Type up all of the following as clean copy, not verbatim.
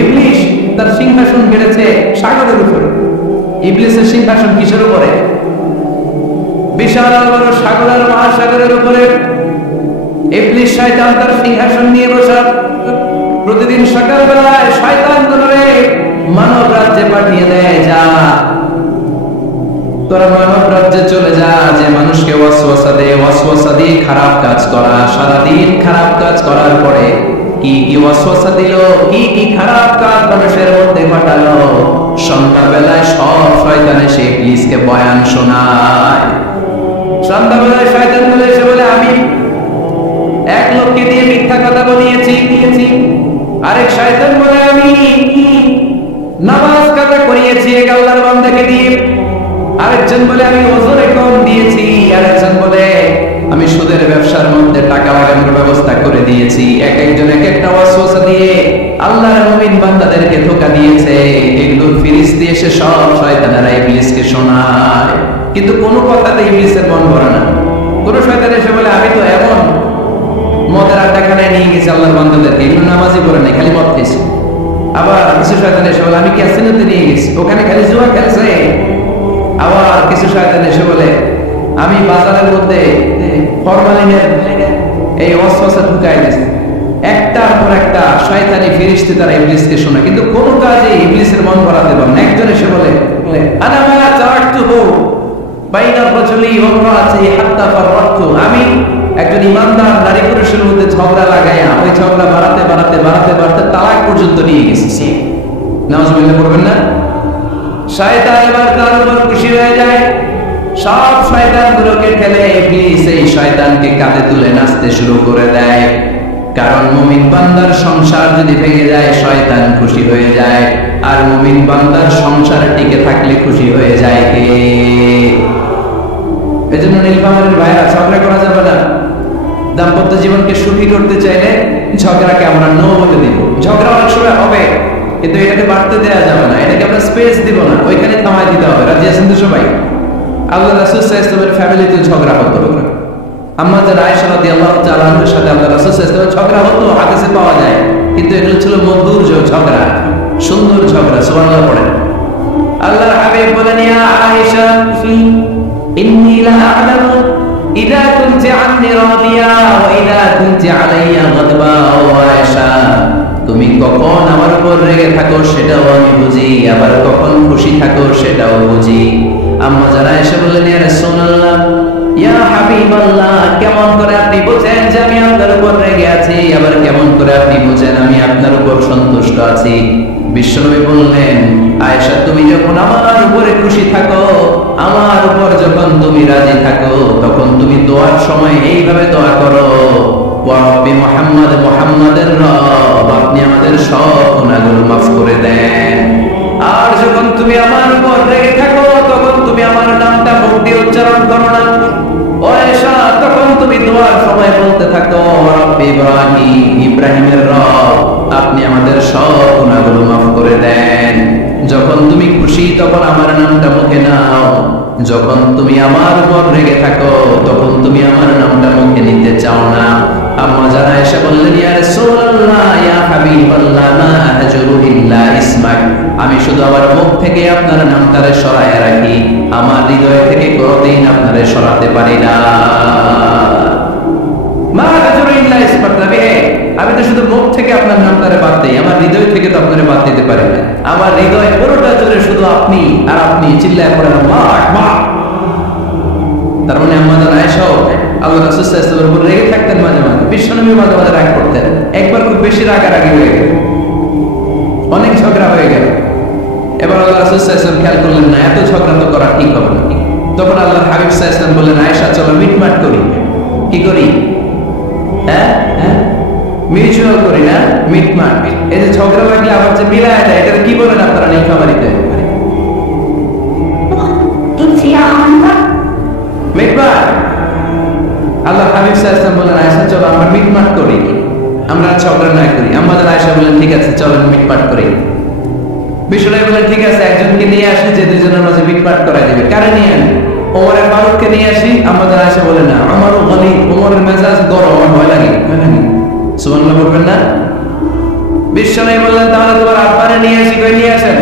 ইবলিস তার সিংহাসন গেড়েছে সাগরের উপরে। ইবলিসের সিংহাসন কিসের উপরে? বিশাল বড় সাগরের মহাসাগরের উপরে ইবলিস শয়তান তার সিংহাসন নিয়ে বসা। প্রতিদিন সকালবেলায় শয়তান দলে মানব রাজ্যে পাঠিয়ে দেয়, যা তোরা মানব রাজ্যে চলে যা, যে মানুষকে ওয়াসওয়াসা দিয়ে খারাপ কাজ করা। সারাদিন খারাপ কাজ করার পরে কি কি ওয়াসওয়াসা দিল, কি কি খারাপ কাজ মানুষের মধ্যে ঘটালো, সন্ধ্যাবেলায় সব শয়তান এসে ইবলিসকে বয়ান শোনায়। সন্ধ্যাবেলায় শয়তান বলে এসে বলে, আমি এক লোককে দিয়ে মিথ্যা কথা বলিয়েছি। আরেক শয়তান বলে, আমি নামাজ কাজা করিয়েছি এক আল্লাহর বান্দাকে দিয়ে। আরেকজন বলে, আমি ওজনে কম দিয়েছি। আরেকজন বলে, আমি সুদের ব্যবসার মধ্যে টাকা লাগানোর ব্যবস্থা করে দিয়েছি। এক একজন এক একটা ওয়াসওয়াসা দিয়ে আল্লাহর মুমিন বান্দাদেরকে ধোঁকা দিয়েছে। এগুলো ফিরিস্তি এসে সব শয়তানেরা ইবলিসকে শোনায়, কিন্তু কোনো কথাতে ইবলিসের মন ভরে না। কোন শয়তান এসে বলে, আমি তো এমন মদের আড্ডাখানায় নিয়ে গেছি আল্লাহর বান্দাদেরকে, এগুলো নামাজই করে নাই, খালি মদ খেয়েছে। আবার কিছু শয়তান এসে বলে, আমি ক্যাসিনোতে নিয়ে গেছি, ওখানে খালি জুয়া খেলছে। আবার কিছু শয়তান এসে বলে, আমি বাজারের মধ্যে ফরমালিনের এই ওয়াসওয়াসা ঢুকাই দিয়েছি। একটার পর একটা শয়তানি ফেরেশতা তারা ইবলিসকে শোনে, কিন্তু কোন কাজে ইবলিসের মন ভরাতে পারে না। একজন এসে বলে, আনা মা তারাকতুহু বাইনা রাজুলি ওয়া ইমরাআতিহি হাত্তা ফারাকতু, আমি একজন ইমানদার নারী পুরুষের মধ্যে ঝগড়া লাগাইয়া ওই ঝগড়া বাড়াতে বাড়াতে বাড়াতে বাড়াতে তালাক পর্যন্ত নিয়ে গেছি। নাউজুবিল্লাহ পড়বেন না? শয়তান এবার তার উপর খুশি হয়ে যায়, সব শয়তানগুলোকে ঠেলে ইবলিস এই শয়তানকে কাঁধে তুলে নাচতে শুরু করে দেয়। কারণ মুমিন বান্দার সংসার যদি ভেঙে যায় শয়তান খুশি হয়ে যায়, আর মুমিন বান্দার সংসার টিকে থাকলে খুশি হয়ে যায় কে? এজন্য নীলফামারীর ভাইরা, ঝগড়া করা যাবে না। দাম্পত্য জীবনকে সুখী করতে চাইলে ঝগড়াকে আমরা নো বলে দিব। ঝগড়া অনেক সময় হবে, কিন্তু এটাকে বাড়তে দেওয়া যাবে না, এটাকে আমরা স্পেস দিব না, ওইখানে থামাই দিতে হবে। রাজি আছেন তো সবাই? আল্লাহ রাসূল সাল্লাল্লাহু আলাইহি ওয়াসাল্লামের ফ্যামিলিতে ঝগড়া হতো। আম্মা জান আয়েশা রাদিয়াল্লাহু তাআলা আনহার সাথে আল্লাহ রাসূল সাল্লাল্লাহু আলাইহি ওয়াসাল্লামের ঝগড়া হতো, হাদিসে পাওয়া যায়, কিন্তু এগুলো ছিল মধুর ঝগড়া, সুন্দর ঝগড়া। সুবহানাল্লাহ পড়েন। আল্লাহর হাবিব বলেন, ইয়া আয়েশা ইন্নী লা আ'লামু ইযা কুনতি আন্নী রাদিয়া ওয়া ইযা কুনতি আলাইয়া গাদবা। ও আয়েশা, তুমি কখন আমার উপর রেগে থাকো সেটাও আমি বুঝি, আবার কখন খুশি থাকো সেটাও বুঝি। আম্মা জান আয়েশা বললেন, ইয়া রাসূলুল্লাহ, ইয়া হাবিবাল্লাহ, কেমন করে আপনি বোঝেন যে আমি আপনার উপর রেগে আছি, আবার কেমন করে আপনি বোঝেন আমি আপনার উপর সন্তুষ্ট আছি? বিশ্বনবী বললেন, আয়েশা, তুমি যখন আমার উপরে খুশি থাকো, আমার উপর যখন তুমি রাজি থাকো, তখন তুমি দোয়ার সময় এইভাবে দোয়া করো, ওয়া রাব্বি মুহাম্মদ, মুহাম্মাদের রব, আপনি আমাদের সব গুনাহগুলো মাফ করে দেন। আর যখন তুমি আমার উপর রেগে থাকো, তখন তুমি আমার নামটা মুখ দিয়ে উচ্চারণ করো না। ও আয়েশা, তখন তুমি দোয়ার সময় বলতে থাকো, রাব্বি ইব্রাহিম, ইব্রাহিমের রব, আপনি আমাদের সব গুনাহগুলো মাফ করে দেন। যখন তুমি খুশি তখন আমার নামটা মুখে নাও, যখন তুমি আমার উপর রেগে থাকো তখন তুমি আমার নামটা মুখে নিতে চাও না। আম্মা জান আয়েশা বললেন, ইয়া রাসূলুল্লাহ, ইয়া হাবিবাল্লাহ, মা আহজুরু ইল্লা ইসমাক, আমি শুধু আমার মুখ থেকে আপনার নামটারে সরায় রাখি, আমার হৃদয় থেকে কোনোদিন আপনারে সরাতে পারি না। মা আহজুরু ইল্লা ইসমাক, আমি তো শুধু মুখ থেকে আপনার নামটারে বাদ দেই, আমার হৃদয় থেকে তো আপনারে বাদ দিতে পারি না। আমার হৃদয় পুরোটা জুড়ে শুধু আপনি আর আপনি, চিল্লায় পড়েন আল্লাহু আকবার। তার মানে আম্মা জান আয়েশা আল্লাহ রাসূল সাল্লাল্লাহু আলাইহি ওয়াসাল্লামের উপর রেগে থাকতেন মাঝে মাঝে, বিশ্বনবী মাঝে মাঝে রাগ করতেন। একবার খুব বেশি রাগারাগি হয়ে গেল, অনেক ঝগড়া হয়ে গেল। এবার আল্লাহ রাসূল সাল্লাল্লাহু আলাইহি ওয়াসাল্লাম খেয়াল করলেন না, এত ঝগড়া তো করা ঠিক হবে না। তখন আল্লাহর হাবিব সাল্লাল্লাহু আলাইহি ওয়াসাল্লাম বললেন, আয়েশা, চলো মিটমাট করি। কি করি? মিউচুয়াল করি না, মিটমাট। এই যে ঝগড়া লাগলে আবার যে মিলায় দেয়, এটা কি বলেন আপনারা নীলফামারীতে? মিটমাট। আল্লাহ হাবিব সাল্লাল্লাহু আলাইহি ওয়াসাল্লাম বললেন, আয়েশা, চলো আমরা মিটমাট করি, আমরা ঝগড়া না করি। আম্মা জান আয়েশা বললেন, ঠিক আছে, চলো মিটমাট করি। বিশ্বনবী বললেন, ঠিক আছে, একজনকে নিয়ে আসি যে দুজনের মাঝে মিটমাট করাই দেবে। কারে নিয়ে আনি? ওমর ফারুককে নিয়ে আসি। আম্মা জান আয়েশা বলেন, না, আমারও গলি, ওমরের মেজাজ গরম, আমার ভয় লাগে। সুবহানাল্লাহ বলবেন না? বিশ্বনবী বললেন তাহলে তোমার আব্বারে নিয়ে আসি, কই নিয়ে আসেন,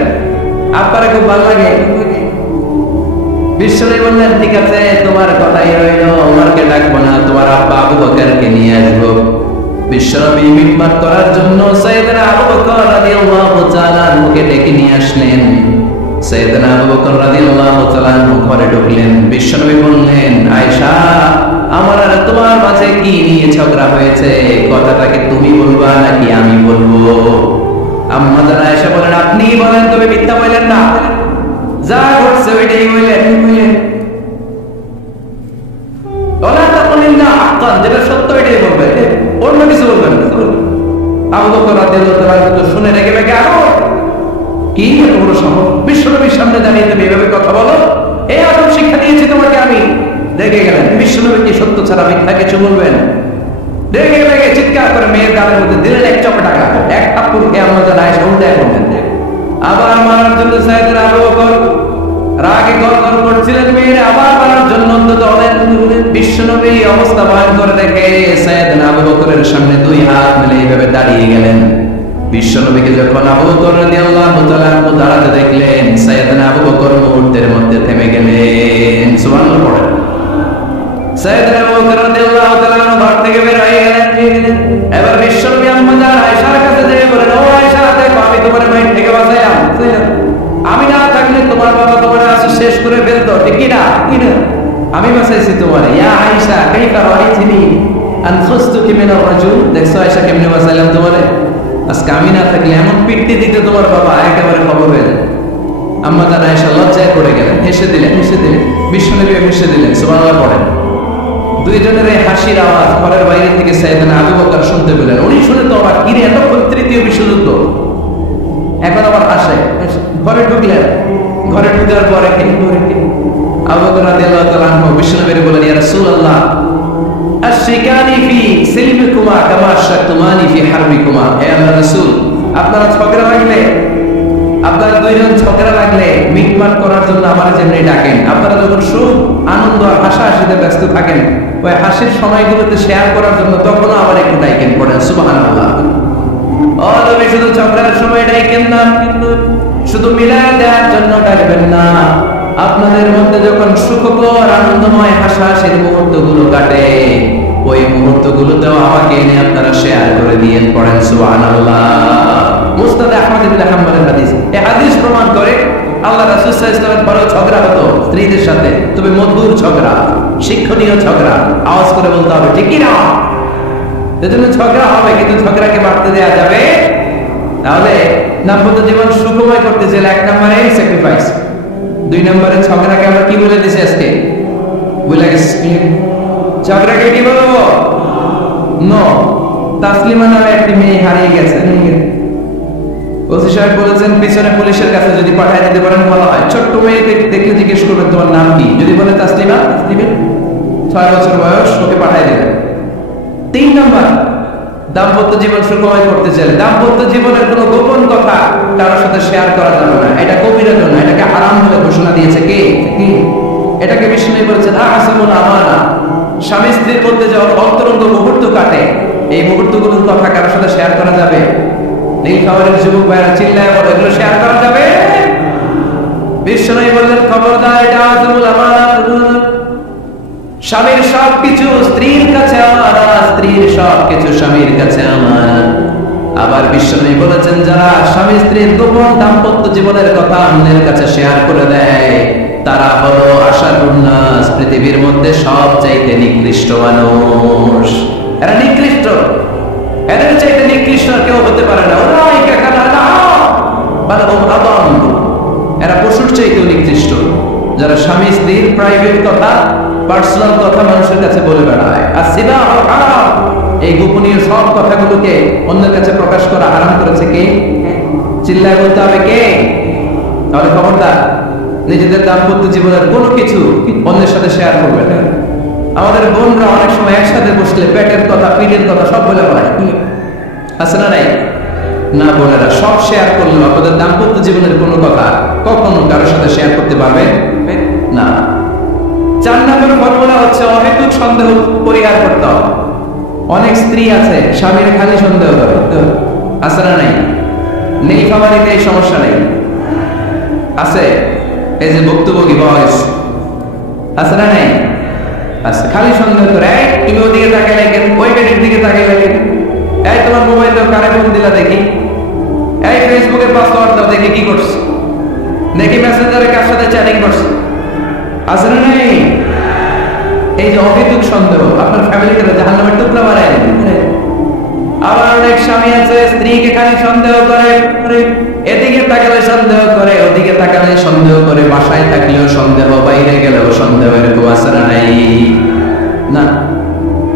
আব্বারে খুব ভালো লাগে। বিশ্বনবী বললেন ঠিক আছে তোমার কথাই রইল, ওমরকে ডাকবো না, তোমার আব্বা আবু বকরকে নিয়ে আসবো। বিশ্বনবী মিটমাট করার জন্য সাইয়েদনা আবু বকর রাদিয়াল্লাহু তাআলা আনহুকে ডেকে নিয়ে আসলেন। সাইয়েদনা আবু বকর রাদিয়াল্লাহু তাআলা আনহু ঘরে ঢুকলেন। বিশ্বনবী বললেন আয়েশা, আমার আর তোমার মাঝে কি নিয়ে ঝগড়া হয়েছে, কথাটাকে তুমি বলবা নাকি আমি বলবো? আম্মা জান আয়েশা বলেন আপনি বলেন, তবে মিথ্যা বলেন না, যা ঘটছে ওইটাই বললেন। ওলা তাকুলিন না আক্কান, যেটা সত্য ওইটাই বলবেন, অন্য কিছু বলবেন না। আবু বকর রাদিয়াল্লাহু তাআলা তো শুনে রেগে মেগে আরো কি এত বড় সাহস, বিশ্বনবীর সামনে দাঁড়িয়ে তুমি এভাবে কথা বলো, এই আদব শিক্ষা দিয়েছি তোমাকে আমি। রেগে গেলেন। বিশ্বনবী কি সত্য ছাড়া মিথ্যা কিছু বলবেন? রেগে মেগে চিৎকার করে মেয়ের গালের মধ্যে দিলেন এক চপটাকা, এক থাপ্পড় খেয়ে আমরা যারা এসে উল্টায় পড়লেন। আবার মারার জন্য সাইয়েদনা আবু বকর রাগে গড়গড় করছিলেন, মেয়ের আবার মারার জন্য বিশ্বনবী অবস্থা ভয়ঙ্কর দেখে সাইয়েদনা আবু বকরের সামনে দুই হাত মেলে এইভাবে দাঁড়িয়ে গেলেন। বিশ্বনবীকে যখন আবু বকর রাদিয়াল্লাহু তাআলা দাঁড়াতে দেখলেন, সাইয়েদনা আবু বকর মুহূর্তের মধ্যে থেমে গেলেন। সুবহানাল্লাহ পড়েন। সাইয়েদনা আবু বকর রাদিয়াল্লাহু তাআলা ঘর থেকে বের হয়ে গেলেন। এবার বিশ্বনবী আম্মা জান আয়েশার কাছে যেয়ে বলেন, ও আয়েশা দেখো আমি তোমার মাইন্ড থেকে বাঁচাইলাম, আমি না থাকলে তোমার বাবা তোমার আসে শেষ করে ফেলতো, ঠিক কি না? আমি বাঁচাইছি তোমার। ইয়া আয়েশা কাইফা রাআইতিনি আন খুসতুকি মিনার রাজুল, দেখছো আয়েশা কেমনে বাঁচাইলাম তোমারে? আজকে আমি না থাকলে এমন পিটতে দিতে তোমার বাবা একেবারে খবর হয়ে যায়। আম্মা জান আয়েশা লজ্জায় পড়ে গেলেন, হেসে দিলেন। বিশ্বনবী হেসে দিলেন। সুবহানাল্লাহ পড়েন। দুইজনের এই হাসির আওয়াজ ঘরের বাইরে থেকে সাইয়েদনা আবু বকর শুনতে পেলেন। উনি শুনে তো অবাক, কিরে এতক্ষণ তৃতীয় বিশ্বযুদ্ধ, এখন আবার হাসে। ঘরে ঢুকলেন। ঘরে ঢুকার পরে আবু বকর রাদিয়াল্লাহু তাআলা আনহু বিশ্বনবীর বলেন, ইয়া রাসূলুল্লাহ আশরিকানি ফি সিলমিকুমা কামা আশরাকতুমানি ফি হারবিকুমা। হে আল্লাহর রাসূল, আপনারা ঝগড়া লাগলে, আপনারা দুইজন ঝগড়া লাগলে মিটমাট করার জন্য আমার যেমনি ডাকেন, আপনারা যখন সুখ আনন্দ আর হাসাহাসিতে ব্যস্ত থাকেন, ওই হাসির সময়গুলোতে শেয়ার করার জন্য তখনও আবার একটু ডাকেন। পড়েন সুবহানাল্লাহ। ও নবী, শুধু ঝগড়ার সময় ডাকেন না, শুধু মিলায় দেওয়ার জন্য ডাকবেন না। আপনাদের মধ্যে যখন সুখকর আনন্দময় হাসাহাসির মুহূর্তগুলো কাটে, ওই মুহূর্তগুলোতেও আমাকে এনে আপনারা শেয়ার করে দিয়েন। পড়েন সুবহানাল্লাহ। মুসনাদ আহমদ ইবনে হাম্বলের হাদিস। এই হাদিস প্রমাণ করে আল্লাহ রাসূল সাল্লাল্লাহু আলাইহি ওয়াসাল্লামের পরে ঝগড়া হতো স্ত্রীদের সাথে, তবে মধুর ঝগড়া, শিক্ষণীয় ঝগড়া, আওয়াজ করে বলতে হবে, ঠিক কি না? এজন্য ঝগড়া হবে, কিন্তু ঝগড়াকে বাড়তে দেওয়া যাবে। তাহলে দাম্পত্য জীবন সুখময় করতে চাইলে 1 নম্বরে স্যাক্রিফাইস, 2 নম্বরে ঝগড়াকে আমরা কি বলে দিছি আজকে? বলে গেছি ঝগড়াকে কি বলবো? নো। তাসলিমা নামে একটি মেয়ে হারিয়ে গেছে। ওসি সাহেব বলেছেন পিছনে পুলিশের কাছে যদি পাঠিয়ে দিতে পারেন ভালো হয়। ছোট্ট মেয়ে দেখলে জিজ্ঞেস করবেন তোমার নাম কি, যদি বলে তাসলিমা, 6 বছর বয়স, ওকে পাঠিয়ে দেবেন। 3 নম্বর, দাম্পত্য জীবন সুখময় করতে চাইলে দাম্পত্য জীবনের কোনো গোপন কথা কারোর সাথে শেয়ার করা যাবে না। এটা কবিরা জন্য, এটাকে হারাম বলে ঘোষণা দিয়েছে কে? এটাকে বিষ্ণু বলেছেন আহসানুল আমানা। স্বামী স্ত্রীর মধ্যে যে অন্তরঙ্গ মুহূর্ত কাটে, এই মুহূর্তগুলোর কথা কারোর সাথে শেয়ার করা যাবে? নীল খাবারের যুবক ভাইরা চিল্লায় বলে এগুলো শেয়ার করা যাবে? বিষ্ণু বললেন খবরদার, এটা আহসানুল আমানা। স্বামীর সবকিছু স্ত্রীর কাছে আমানত, স্ত্রীর সবকিছু স্বামীর কাছে আমানত। আবার বিশ্বনবী বলেছেন যারা স্বামী স্ত্রীর গোপন দাম্পত্য জীবনের কথা অন্যের কাছে শেয়ার করে দেয়, তারা হলো আশারুন নাস, পৃথিবীর মধ্যে সবচাইতে নিকৃষ্ট মানুষ। এরা নিকৃষ্ট, এদের চাইতে নিকৃষ্ট কেউ হতে পারে না। উলাইকা কালানাম বাল হুম আদাম, এরা পশুর চাইতেও নিকৃষ্ট, যারা স্বামী স্ত্রীর প্রাইভেট কথা, পার্সোনাল কথা মানুষের কাছে বলে বেড়ায়। আর সিবা হারাম, এই গোপনীয় সব কথাগুলোকে অন্যের কাছে প্রকাশ করা হারাম করেছে কে? চিল্লায় বলতে হবে কে? তাহলে খবরদার, নিজেদের দাম্পত্য জীবনের কোনো কিছু অন্যের সাথে শেয়ার করবে না। আমাদের বোনরা অনেক সময় একসাথে বসলে পেটের কথা, পিঠের কথা সব বলে বেড়ায়, আছে না নাই? না, বোনেরা সব শেয়ার করলেও আপনাদের দাম্পত্য জীবনের কোনো কথা কখনো কারোর সাথে শেয়ার করতে পারবে না। 4 নম্বর ফর্মুলা হচ্ছে অহেতুক সন্দেহ পরিহার করতে হবে। অনেক স্ত্রী আছে স্বামীর খালি সন্দেহ করে, আছে না নাই? নেই ফামারিতে এই সমস্যা নেই, আছে? এই যে ভুক্তভোগী বয়স আছে না নাই? আছে। খালি সন্দেহ করে, এই তুমি ওদিকে তাকাইলে কেন, ওই বেটির দিকে তাকাইলে কেন, এই তোমার মোবাইল দাও, কারে ফোন দিলা দেখি, এই ফেসবুকের পাসওয়ার্ড দাও দেখি কি করছে, দেখি মেসেঞ্জারে কার সাথে চ্যাটিং করছে, আছে না নাই? এই যে অহেতুক সন্দেহ আপনার ফ্যামিলিতে জাহান্নামের টুকরা বানায় দেবে। আবার অনেক স্বামী আছে স্ত্রীকে খালি সন্দেহ করে, এদিকে তাকালে সন্দেহ করে, ওদিকে তাকালে সন্দেহ করে, বাসায় থাকলেও সন্দেহ, বাইরে গেলেও সন্দেহ, এরকম আছে না নাই? না,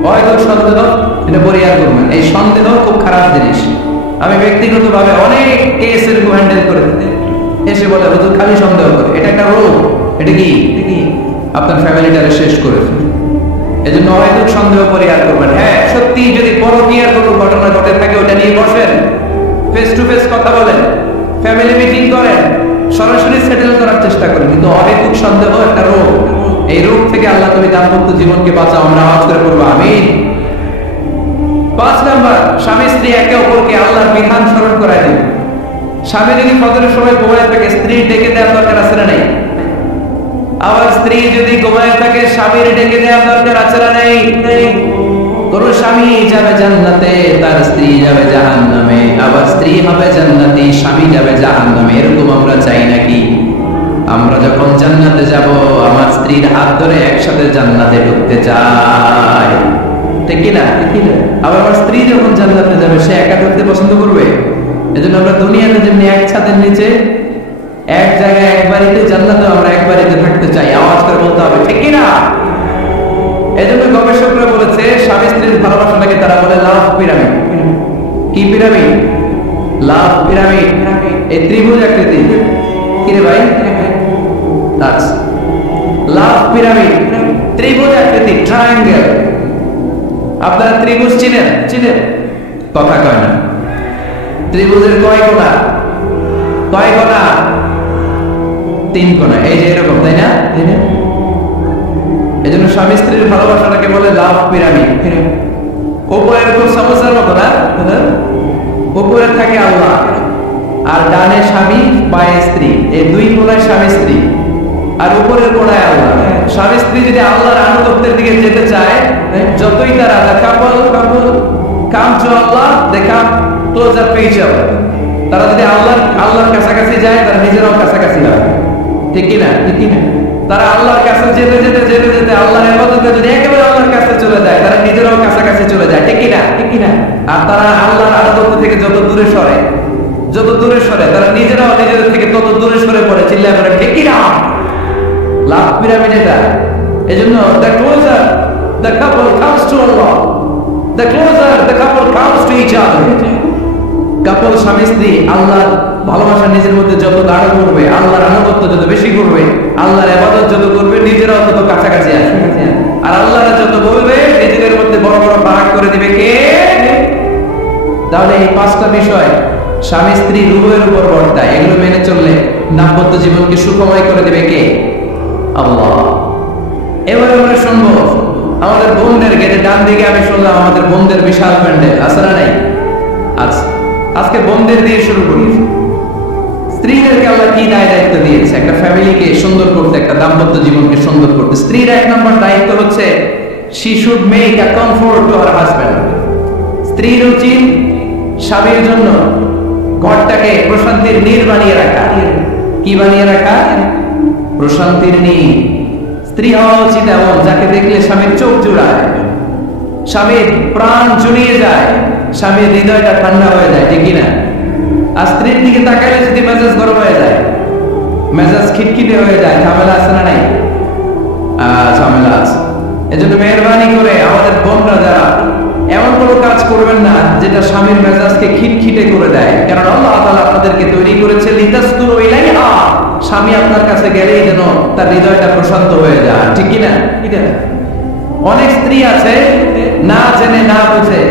অহেতুক সন্দেহ এটা পরিহার করবেন। এই সন্দেহ খুব খারাপ জিনিস। আমি ব্যক্তিগতভাবে অনেক কেস এরকম হ্যান্ডেল করে এসে বলে হুজুর খালি সন্দেহ করে, এটা একটা রোগ। এটা কি আপনার ফ্যামিলিটারে শেষ করে ফেলে। এজন্য অহেতুক সন্দেহ পরিহার করবেন। হ্যাঁ, সত্যি যদি পরকীয়ার কোনো ঘটনা ঘটে থাকে ওটা নিয়ে বসেন, ফেস টু ফেস কথা বলেন, ফ্যামিলি মিটিং করেন, সরাসরি সেটেল করার চেষ্টা করেন। কিন্তু অহেতুক সন্দেহ একটা রোগ। এই রোগ থেকে আল্লাহ তুমি দাম্পত্য জীবনকে বাঁচাও, আমরা আওয়াজ করে পড়বো আমিন। 5 নাম্বার, স্বামী স্ত্রী একে অপরকে আল্লাহর বিধান স্মরণ করায় দিন। স্বামী যদি ফজরের সময় ঘুমায় থাকে, স্ত্রী ডেকে দেওয়ার দরকার আছে না নাই? আবার স্ত্রী যদি ঘুমায় থাকে, স্বামীর ডেকে দেওয়ার দরকার আছে না নাই? কোন স্বামী যাবে জান্নাতে, তার স্ত্রী যাবে জাহান্নামে। আবার স্ত্রী হবে জান্নাতি, স্বামী যাবে জাহান্নামে। এরকম আমরা চাই নাকি? আমরা যখন জান্নাতে যাব, আমার স্ত্রীর হাত ধরে একসাথে জান্নাতে ঢুকতে চাই, ঠিক কি না? আবার আমার স্ত্রী যখন জান্নাতে যাবে, সে একা ঢুকতে পছন্দ করবে? এজন্য আমরা দুনিয়াতে যেমনি এক ছাদের নিচে এক জায়গায় এক বাড়িতে, জান্নাতে আমরা এক বাড়িতে থাকতে চাই। আওয়াজ করে বলতে হবে ঠিক কি না? এজন্য গবেষকরা বলেছে স্বামী স্ত্রীর ভালোবাসাটাকে তারা বলে লাভ পিরামিড। কি পিরামিড? লাভ পিরামিড। এই ত্রিভুজ আকৃতি, কি রে ভাই? লাভ পিরামিড, ত্রিভুজ আকৃতি, ট্রায়াঙ্গেল। আপনারা ত্রিভুজ চিনেন? কথা কয় না। ত্রিভুজের কয় কোণা? 3 কোণা। এই যে এরকম, তাই না? এই জন্য স্বামী স্ত্রীর ভালোবাসাটাকে বলে লাভ পিরামিড। উপরে এরকম সমস্যার মতো না, উপরে থাকে আল্লাহ, আর ডানে স্বামী, বায়ে স্ত্রী। এই 2 কোণায় স্বামী স্ত্রী, আর উপরের কোণায় আল্লাহ। স্বামী স্ত্রী যদি আল্লাহর আনুগত্যের দিকে যেতে চায়, যতই তারা couple come to Allah, they come closer to each other. তারা যদি আল্লাহর কাছাকাছি যায়, তারা নিজেরাও কাছাকাছি হয়, ঠিক কি না? তারা আল্লাহর কাছে যেতে যেতে আল্লাহর ইবাদতে যদি একেবারে আল্লাহর কাছে চলে যায়, তারা নিজেরাও কাছাকাছি চলে যায়, ঠিক কি না? আর তারা আল্লাহর আনুগত্য থেকে যত দূরে সরে, তারা নিজেরাও নিজেদের থেকে তত দূরে সরে পড়ে, চিল্লায় পড়ে, ঠিক কি না? লাভ পিরামিড এটা। এজন্য the closer the couple comes to Allah, the closer the couple comes to each other. কাপল স্বামী স্ত্রী আল্লাহর ভালোবাসা নিজের মধ্যে যত গাঢ় করবে, আল্লাহর আনুগত্য যত বেশি করবে, আল্লাহর ইবাদত যত করবে, নিজেরাও তত কাছাকাছি আসবে। আর আল্লাহরা যত বলবে, নিজেদের মধ্যে বড় বড় ফারাক করে দিবে কে? তাহলে এই 5টা বিষয় স্বামী স্ত্রী উভয়ের উপর বর্তায়। এগুলো মেনে চললে দাম্পত্য জীবনকে সুখময় করে দিবে কে? আল্লাহ। এবার আমরা শুনবো আমাদের বোনদের গেটে ডান দিকে আমি শুনলাম আমাদের বোনদের বিশাল প্যান্ডেল, আছে না নাই? আজকে বোনদের দিয়ে শুরু করি। স্ত্রীদেরকে আল্লাহ কি দায়িত্ব দিয়েছে একটা ফ্যামিলিকে সুন্দর করতে, একটা দাম্পত্য জীবনকে সুন্দর করতে? স্ত্রীর 1 নম্বর দায়িত্ব হচ্ছে she should make a comfort to her husband. স্ত্রীর উচিত স্বামীর জন্য ঘরটাকে প্রশান্তির নীড় বানিয়ে রাখা। কি বানিয়ে রাখা? প্রশান্তির নীড়। স্ত্রী হওয়া উচিত এমন যাকে দেখলে স্বামীর চোখ জুড়ায়, স্বামীর প্রাণ জুড়িয়ে যায়, স্বামীর হৃদয়টা ঠান্ডা হয়ে যায়, ঠিক কিনা? আর স্ত্রীর দিকে তাকাইলে যদি মেজাজ গরম হয়ে যায়, মেজাজ খিটখিটে হয়ে যায়, ঝামেলা আছে না নাই? ঝামেলা আছে। এজন্য মেহরবানি করে আমাদের বোনরা যারা, এমন কোনো কাজ করবেন না যেটা স্বামীর মেজাজকে খিটখিটে করে দেয়। কারণ আল্লাহ তাআলা আপনাদেরকে তৈরি করেছে লিতাসকুনু ইলাইহা, স্বামী আপনার কাছে গেলেই যেন তার হৃদয়টা প্রশান্ত হয়ে যায়, ঠিক কিনা? অনেক স্ত্রী আছে না জেনে না বুঝে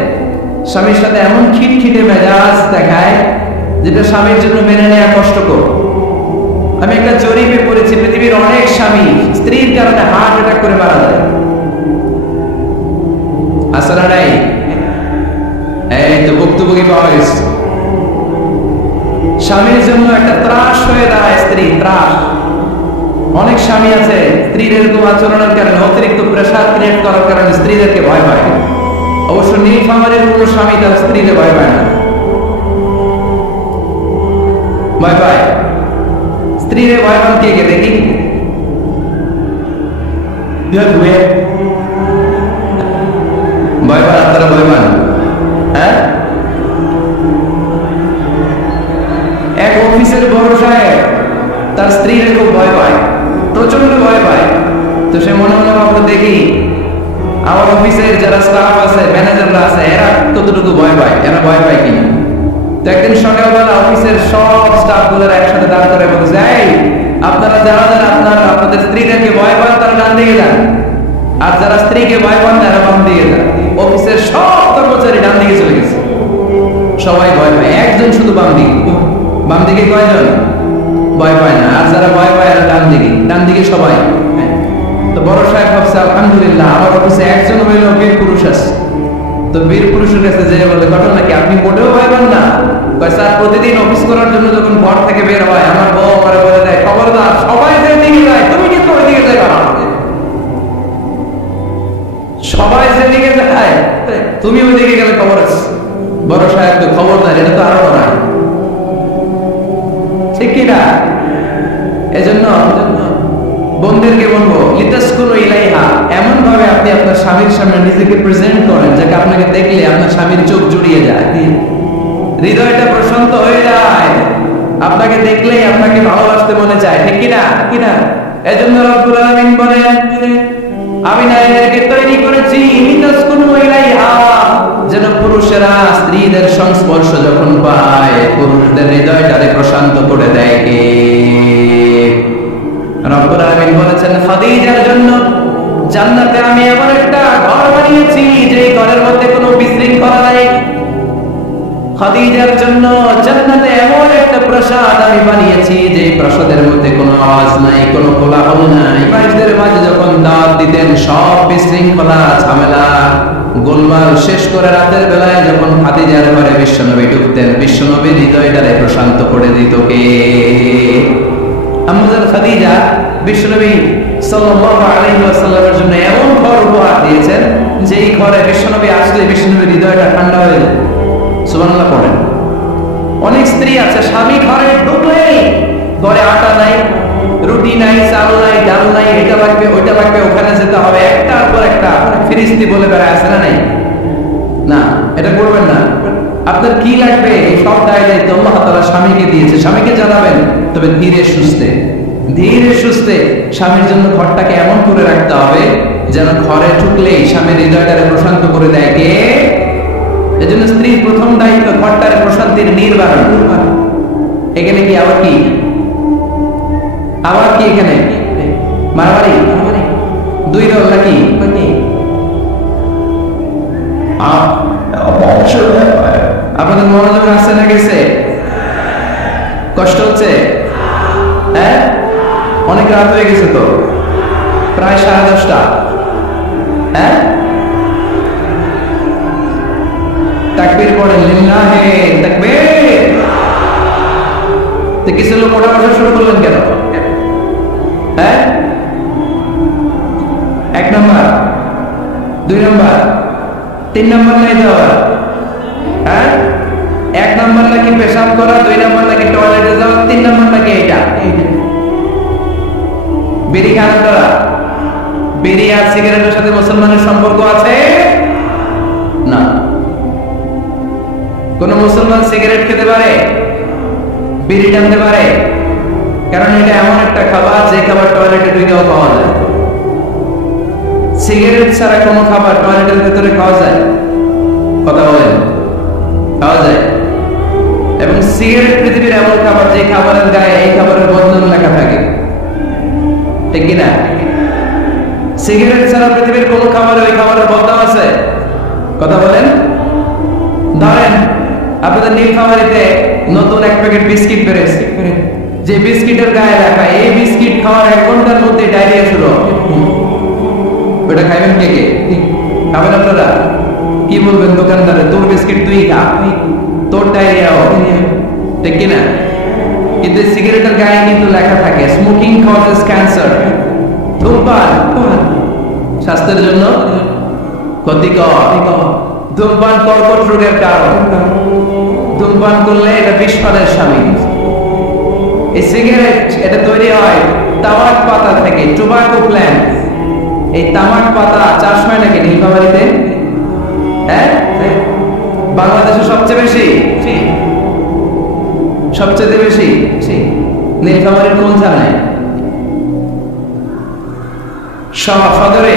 স্বামীর সাথে এমন খিটখিটে মেজাজ দেখায় যেটা স্বামীর জন্য মেনে নেওয়া কষ্টকর। আমি একটা জরিপে পড়েছি, পৃথিবীর অনেক স্বামী স্ত্রীর কারণে হার্ট অ্যাটাক করে মারা যায়। আসলে নাই, এই তো ভুক্তভোগী পাওয়া গেছে। স্বামীর জন্য একটা ত্রাস হয়ে দাঁড়ায় স্ত্রী, ত্রাস। অনেক স্বামী আছে স্ত্রীর এরকম আচরণের কারণে, অতিরিক্ত প্রেসার ক্রিয়েট করার কারণে স্ত্রীদেরকে ভয় পায়। অবশ্য নীলফামারীর কোন স্বামী তার স্ত্রীকে ভয় পায় না? ভয় পায়? স্ত্রীরে ভয় পান কে কে দেখি? ভয় পান আপনারা? ভয় পান? হ্যাঁ, এক অফিসের বড় সাহেব তার স্ত্রীর খুব ভয় পায়, প্রচন্ড ভয় পায়। তো সে মনে মনে ভাবলো, দেখি আমার অফিসের যারা স্টাফ আছে, ম্যানেজাররা আছে, এরা কতটুকু ভয় পায়, এরা ভয় পায় কিনা। তো একদিন সকালবেলা অফিসের সব স্টাফ গুলোর একসাথে দাঁড় করে বলছে, এই আপনারা যারা যারা আপনাদের স্ত্রীদেরকে ভয় পান তারা ডান দিকে যান, আর যারা স্ত্রীকে ভয় পান তারা বাম দিকে যান। অফিসের সব কর্মচারী ডান দিকে চলে গেছে, সবাই ভয় পায়, একজন শুধু বাম দিকে। বাম দিকে কয়জন ভয় পায় না, আর যারা ভয় পায় এরা ডান দিকে, ডান দিকে সবাই। তো বড় সাহেব ভাবছে, আলহামদুলিল্লাহ আমার অফিসে একজন হইল বীর পুরুষ আছে। তো বীর পুরুষের কাছে যে বলে, ঘটনা কি, আপনি মোটেও ভয় পান না? স্যার, প্রতিদিন অফিস করার জন্য যখন ঘর থেকে বের হয় আমার বউ আমারে বলে দেয়, খবরদার সবাই যেদিকে যায় তুমি কিন্তু ওইদিকে যাবে না, সবাই যেদিকে যায় তুমি ওইদিকে গেলে খবর আছে। বড় সাহেব তো খবরদার, এটা তো আরো না, ঠিক কিনা? এজন্য বন্ধুদেরকে বলবো, লিতাসকুনু ইলাইহা, এমন ভাবে আপনি আপনার স্বামীর সামনে নিজেকে প্রেজেন্ট করেন যাতে আপনাকে দেখলে আপনার স্বামীর চোখ জুড়িয়ে যায়, হৃদয়টা প্রশান্ত হয়ে যায়, আপনাকে দেখলেই আপনাকে ভালোবাসতে মনে চায়, ঠিক কিনা? কিনা? এজন্য রব্বুল আলামিন বলেন, আমি নারীদেরকে তৈরি করেছি লিতাসকুনু ইলাইহা, যেন পুরুষেরা স্ত্রীদের সংস্পর্শ যখন পায় পুরুষদের হৃদয়টাকে প্রশান্ত করে দেয়। কে? রব্বুল আলামিন বলেছেন, খাদিজার জন্য জান্নাতে আমি এমন একটা ঘর বানিয়েছি যে ঘরের মধ্যে কোনো বিশৃঙ্খলা নাই। খাদিজার জন্য জান্নাতে এমন একটা প্রাসাদ আমি বানিয়েছি যে প্রাসাদের মধ্যে কোনো আওয়াজ নাই, কোনো কোলাহল নাই। বাইশদের মাঝে যখন দাওয়াত দিতেন সব বিশৃঙ্খলা ঝামেলা গোলমাল শেষ করে রাতের বেলায় যখন খাদিজার ঘরে বিশ্বনবী ঢুকতেন, বিশ্বনবীর হৃদয়টারে প্রশান্ত করে দিত কে? আম্মাজান খাদিজা বিশ্বনবী সাল্লাল্লাহু আলাইহি ওয়াসাল্লামের জন্য এমন ঘর উপহার দিয়েছেন যে এই ঘরে বিশ্বনবী আসলে বিশ্বনবীর হৃদয়টা ঠান্ডা হয়ে যায়। সুবহানাল্লাহ পড়েন। অনেক স্ত্রী আছে স্বামী ঘরে ঢুকলেই ঘরে আটা নাই, রুটি নাই, চাল নাই, ডাল নাই, এটা লাগবে ওইটা লাগবে, ওখানে যেতে হবে, একটার পর একটা ফিরিস্তি বলে বেড়ায়, আছে না? নাই না, এটা করবেন না। আপনার কি লাগবে এই সব দায়িত্ব আল্লাহ তাআলা স্বামীকে দিয়েছে, স্বামীকে জানাবেন, তবে ধীরে সুস্থে, ধীরে সুস্থে স্বামীর জন্য ঘরটাকে এমন করে রাখতে হবে যেন ঘরে ঢুকলেই স্বামীর হৃদয়টাকে প্রশান্ত করে দেয় কে? এজন্য স্ত্রীর প্রথম দায়িত্ব ঘরটার প্রশান্তির নির্বাহন। এখানে কি আবার কি, আবার কি এখানে মারামারি, দুই দল নাকি? আপনাদের মনোযোগ আসছে না গেছে? কষ্ট হচ্ছে? হ্যাঁ, অনেক রাত হয়ে গেছে তো, প্রায় 10:30। হ্যাঁ, তাকবীর পড়েন, লিল্লাহে তাকবীর। তো কিছু লোক ওঠা বসা শুরু করলেন কেন? হ্যাঁ, 1 নম্বর, 2 নম্বর, 3 নম্বর নাই যাওয়া। হ্যাঁ, 1 নম্বর নাকি পেশাব করা, 2 নম্বর নাকি টয়লেটে যাওয়া, 3 নম্বর নাকি এইটা। বিড়ি খান করা, বিড়ি আর সিগারেটের সাথে মুসলমানের সম্পর্ক আছে না। কোন মুসলমান সিগারেট খেতে পারে, বিড়ি টানতে পারে? কারণ এটা এমন একটা খাবার যে খাবার টয়লেটে ঢুকেও পাওয়া যায়। সিগারেট ছাড়া কোনো খাবার টয়লেটের ভেতরে খাওয়া যায়? কথা বলেন, খাওয়া যায়। এবং সিগারেট পৃথিবীর এমন খাবার যে খাবারের গায়ে এই খাবারের বন্ধন লেখা থাকে, ঠিক কিনা? সিগারেট ছাড়া পৃথিবীর কোন খাবারে ওই খাবারের বদনাম আছে? কথা বলেন। ধরেন আপনাদের নীলফামারীতে নতুন 1 প্যাকেট বিস্কিট বেরিয়েছে, যে বিস্কিটের গায়ে লেখা এই বিস্কিট খাওয়ার 1 ঘন্টার মধ্যে ডায়রিয়া শুরু। ওটা খাইবেন কে কে? খাবেন আপনারা? কি বলবেন দোকানদারে, তোর বিস্কিট তুই খা, তোর ডায়রিয়া, ঠিক কিনা? কিন্তু সিগারেটের গায়ে কিন্তু লেখা থাকে স্মোকিং কজেস ক্যান্সার, ধূমপান স্বাস্থ্যের জন্য ক্ষতিকর, ধূমপান কর্কট রোগের কারণ, ধূমপান করলে এটা বিষফলের শামিল। এই সিগারেট এটা তৈরি হয় তামাক পাতা থেকে, টোবাকো প্ল্যান্ট। এই তামাক পাতা চাষ হয় নাকি নীলফামারীতে? হ্যাঁ, বাংলাদেশে সবচেয়ে বেশি, সবচেয়ে বেশি নীলফামারীর কোন থানায়? সদরে,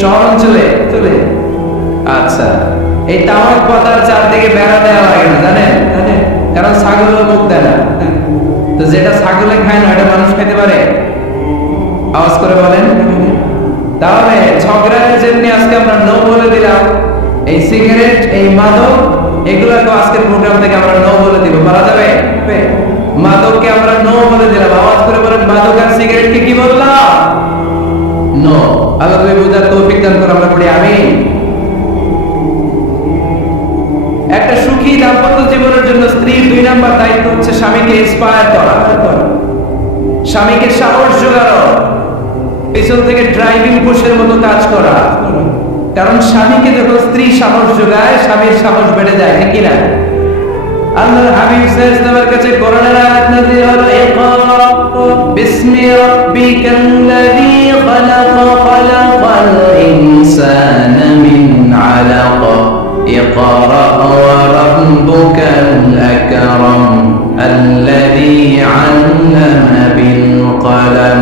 শহর অঞ্চলে। আচ্ছা, এই তামাক পাতার চারদিকে বেড়া দেওয়া লাগে না, জানেন? কারণ ছাগলের মুখ দেয় না। তো যেটা ছাগলে খায় না এটা মানুষ খেতে পারে? আওয়াজ করে বলেন। তাহলে ঝগড়ায় যেমনি আজকে আমরা নো বলে দিলাম, এই সিগারেট, এই মাদক, এগুলোকে আজকের প্রোগ্রাম থেকে আমরা নো বলে দিব। পারা যাবে? মাদককে আমরা নো বলে দিলাম। আওয়াজ করে বলেন, মাদক আর সিগারেটকে কি বললাম? নো। আল্লাহ তুমি বুঝার তৌফিক দান করো, আমরা পড়ি আমিন। একটা সুখী দাম্পত্য জীবনের জন্য স্ত্রীর 2 নাম্বার দায়িত্ব হচ্ছে স্বামীকে ইন্সপায়ার করা, স্বামীকে সাহস জোগানো, পেছন থেকে ড্রাইভিং পুশের মতো কাজ করা। কারণ স্বামীকে যখন স্ত্রী সাহস যোগায়, স্বামীর সাহস বেড়ে যায়, ঠিক কিনা? আল্লাহর হাবিব সাল্লাল্লাহু আলাইহি ওয়াসাল্লামের কাছে কোরআনের আয়াত নাযিল হলো, ইকরা বিসমি রাব্বিকাল্লাযী খালাক, খালাকাল ইনসানা মিন আলাক, ইকরা ওয়া রাব্বুকাল আকরাম, আল্লাযী আল্লামা বিল কলম,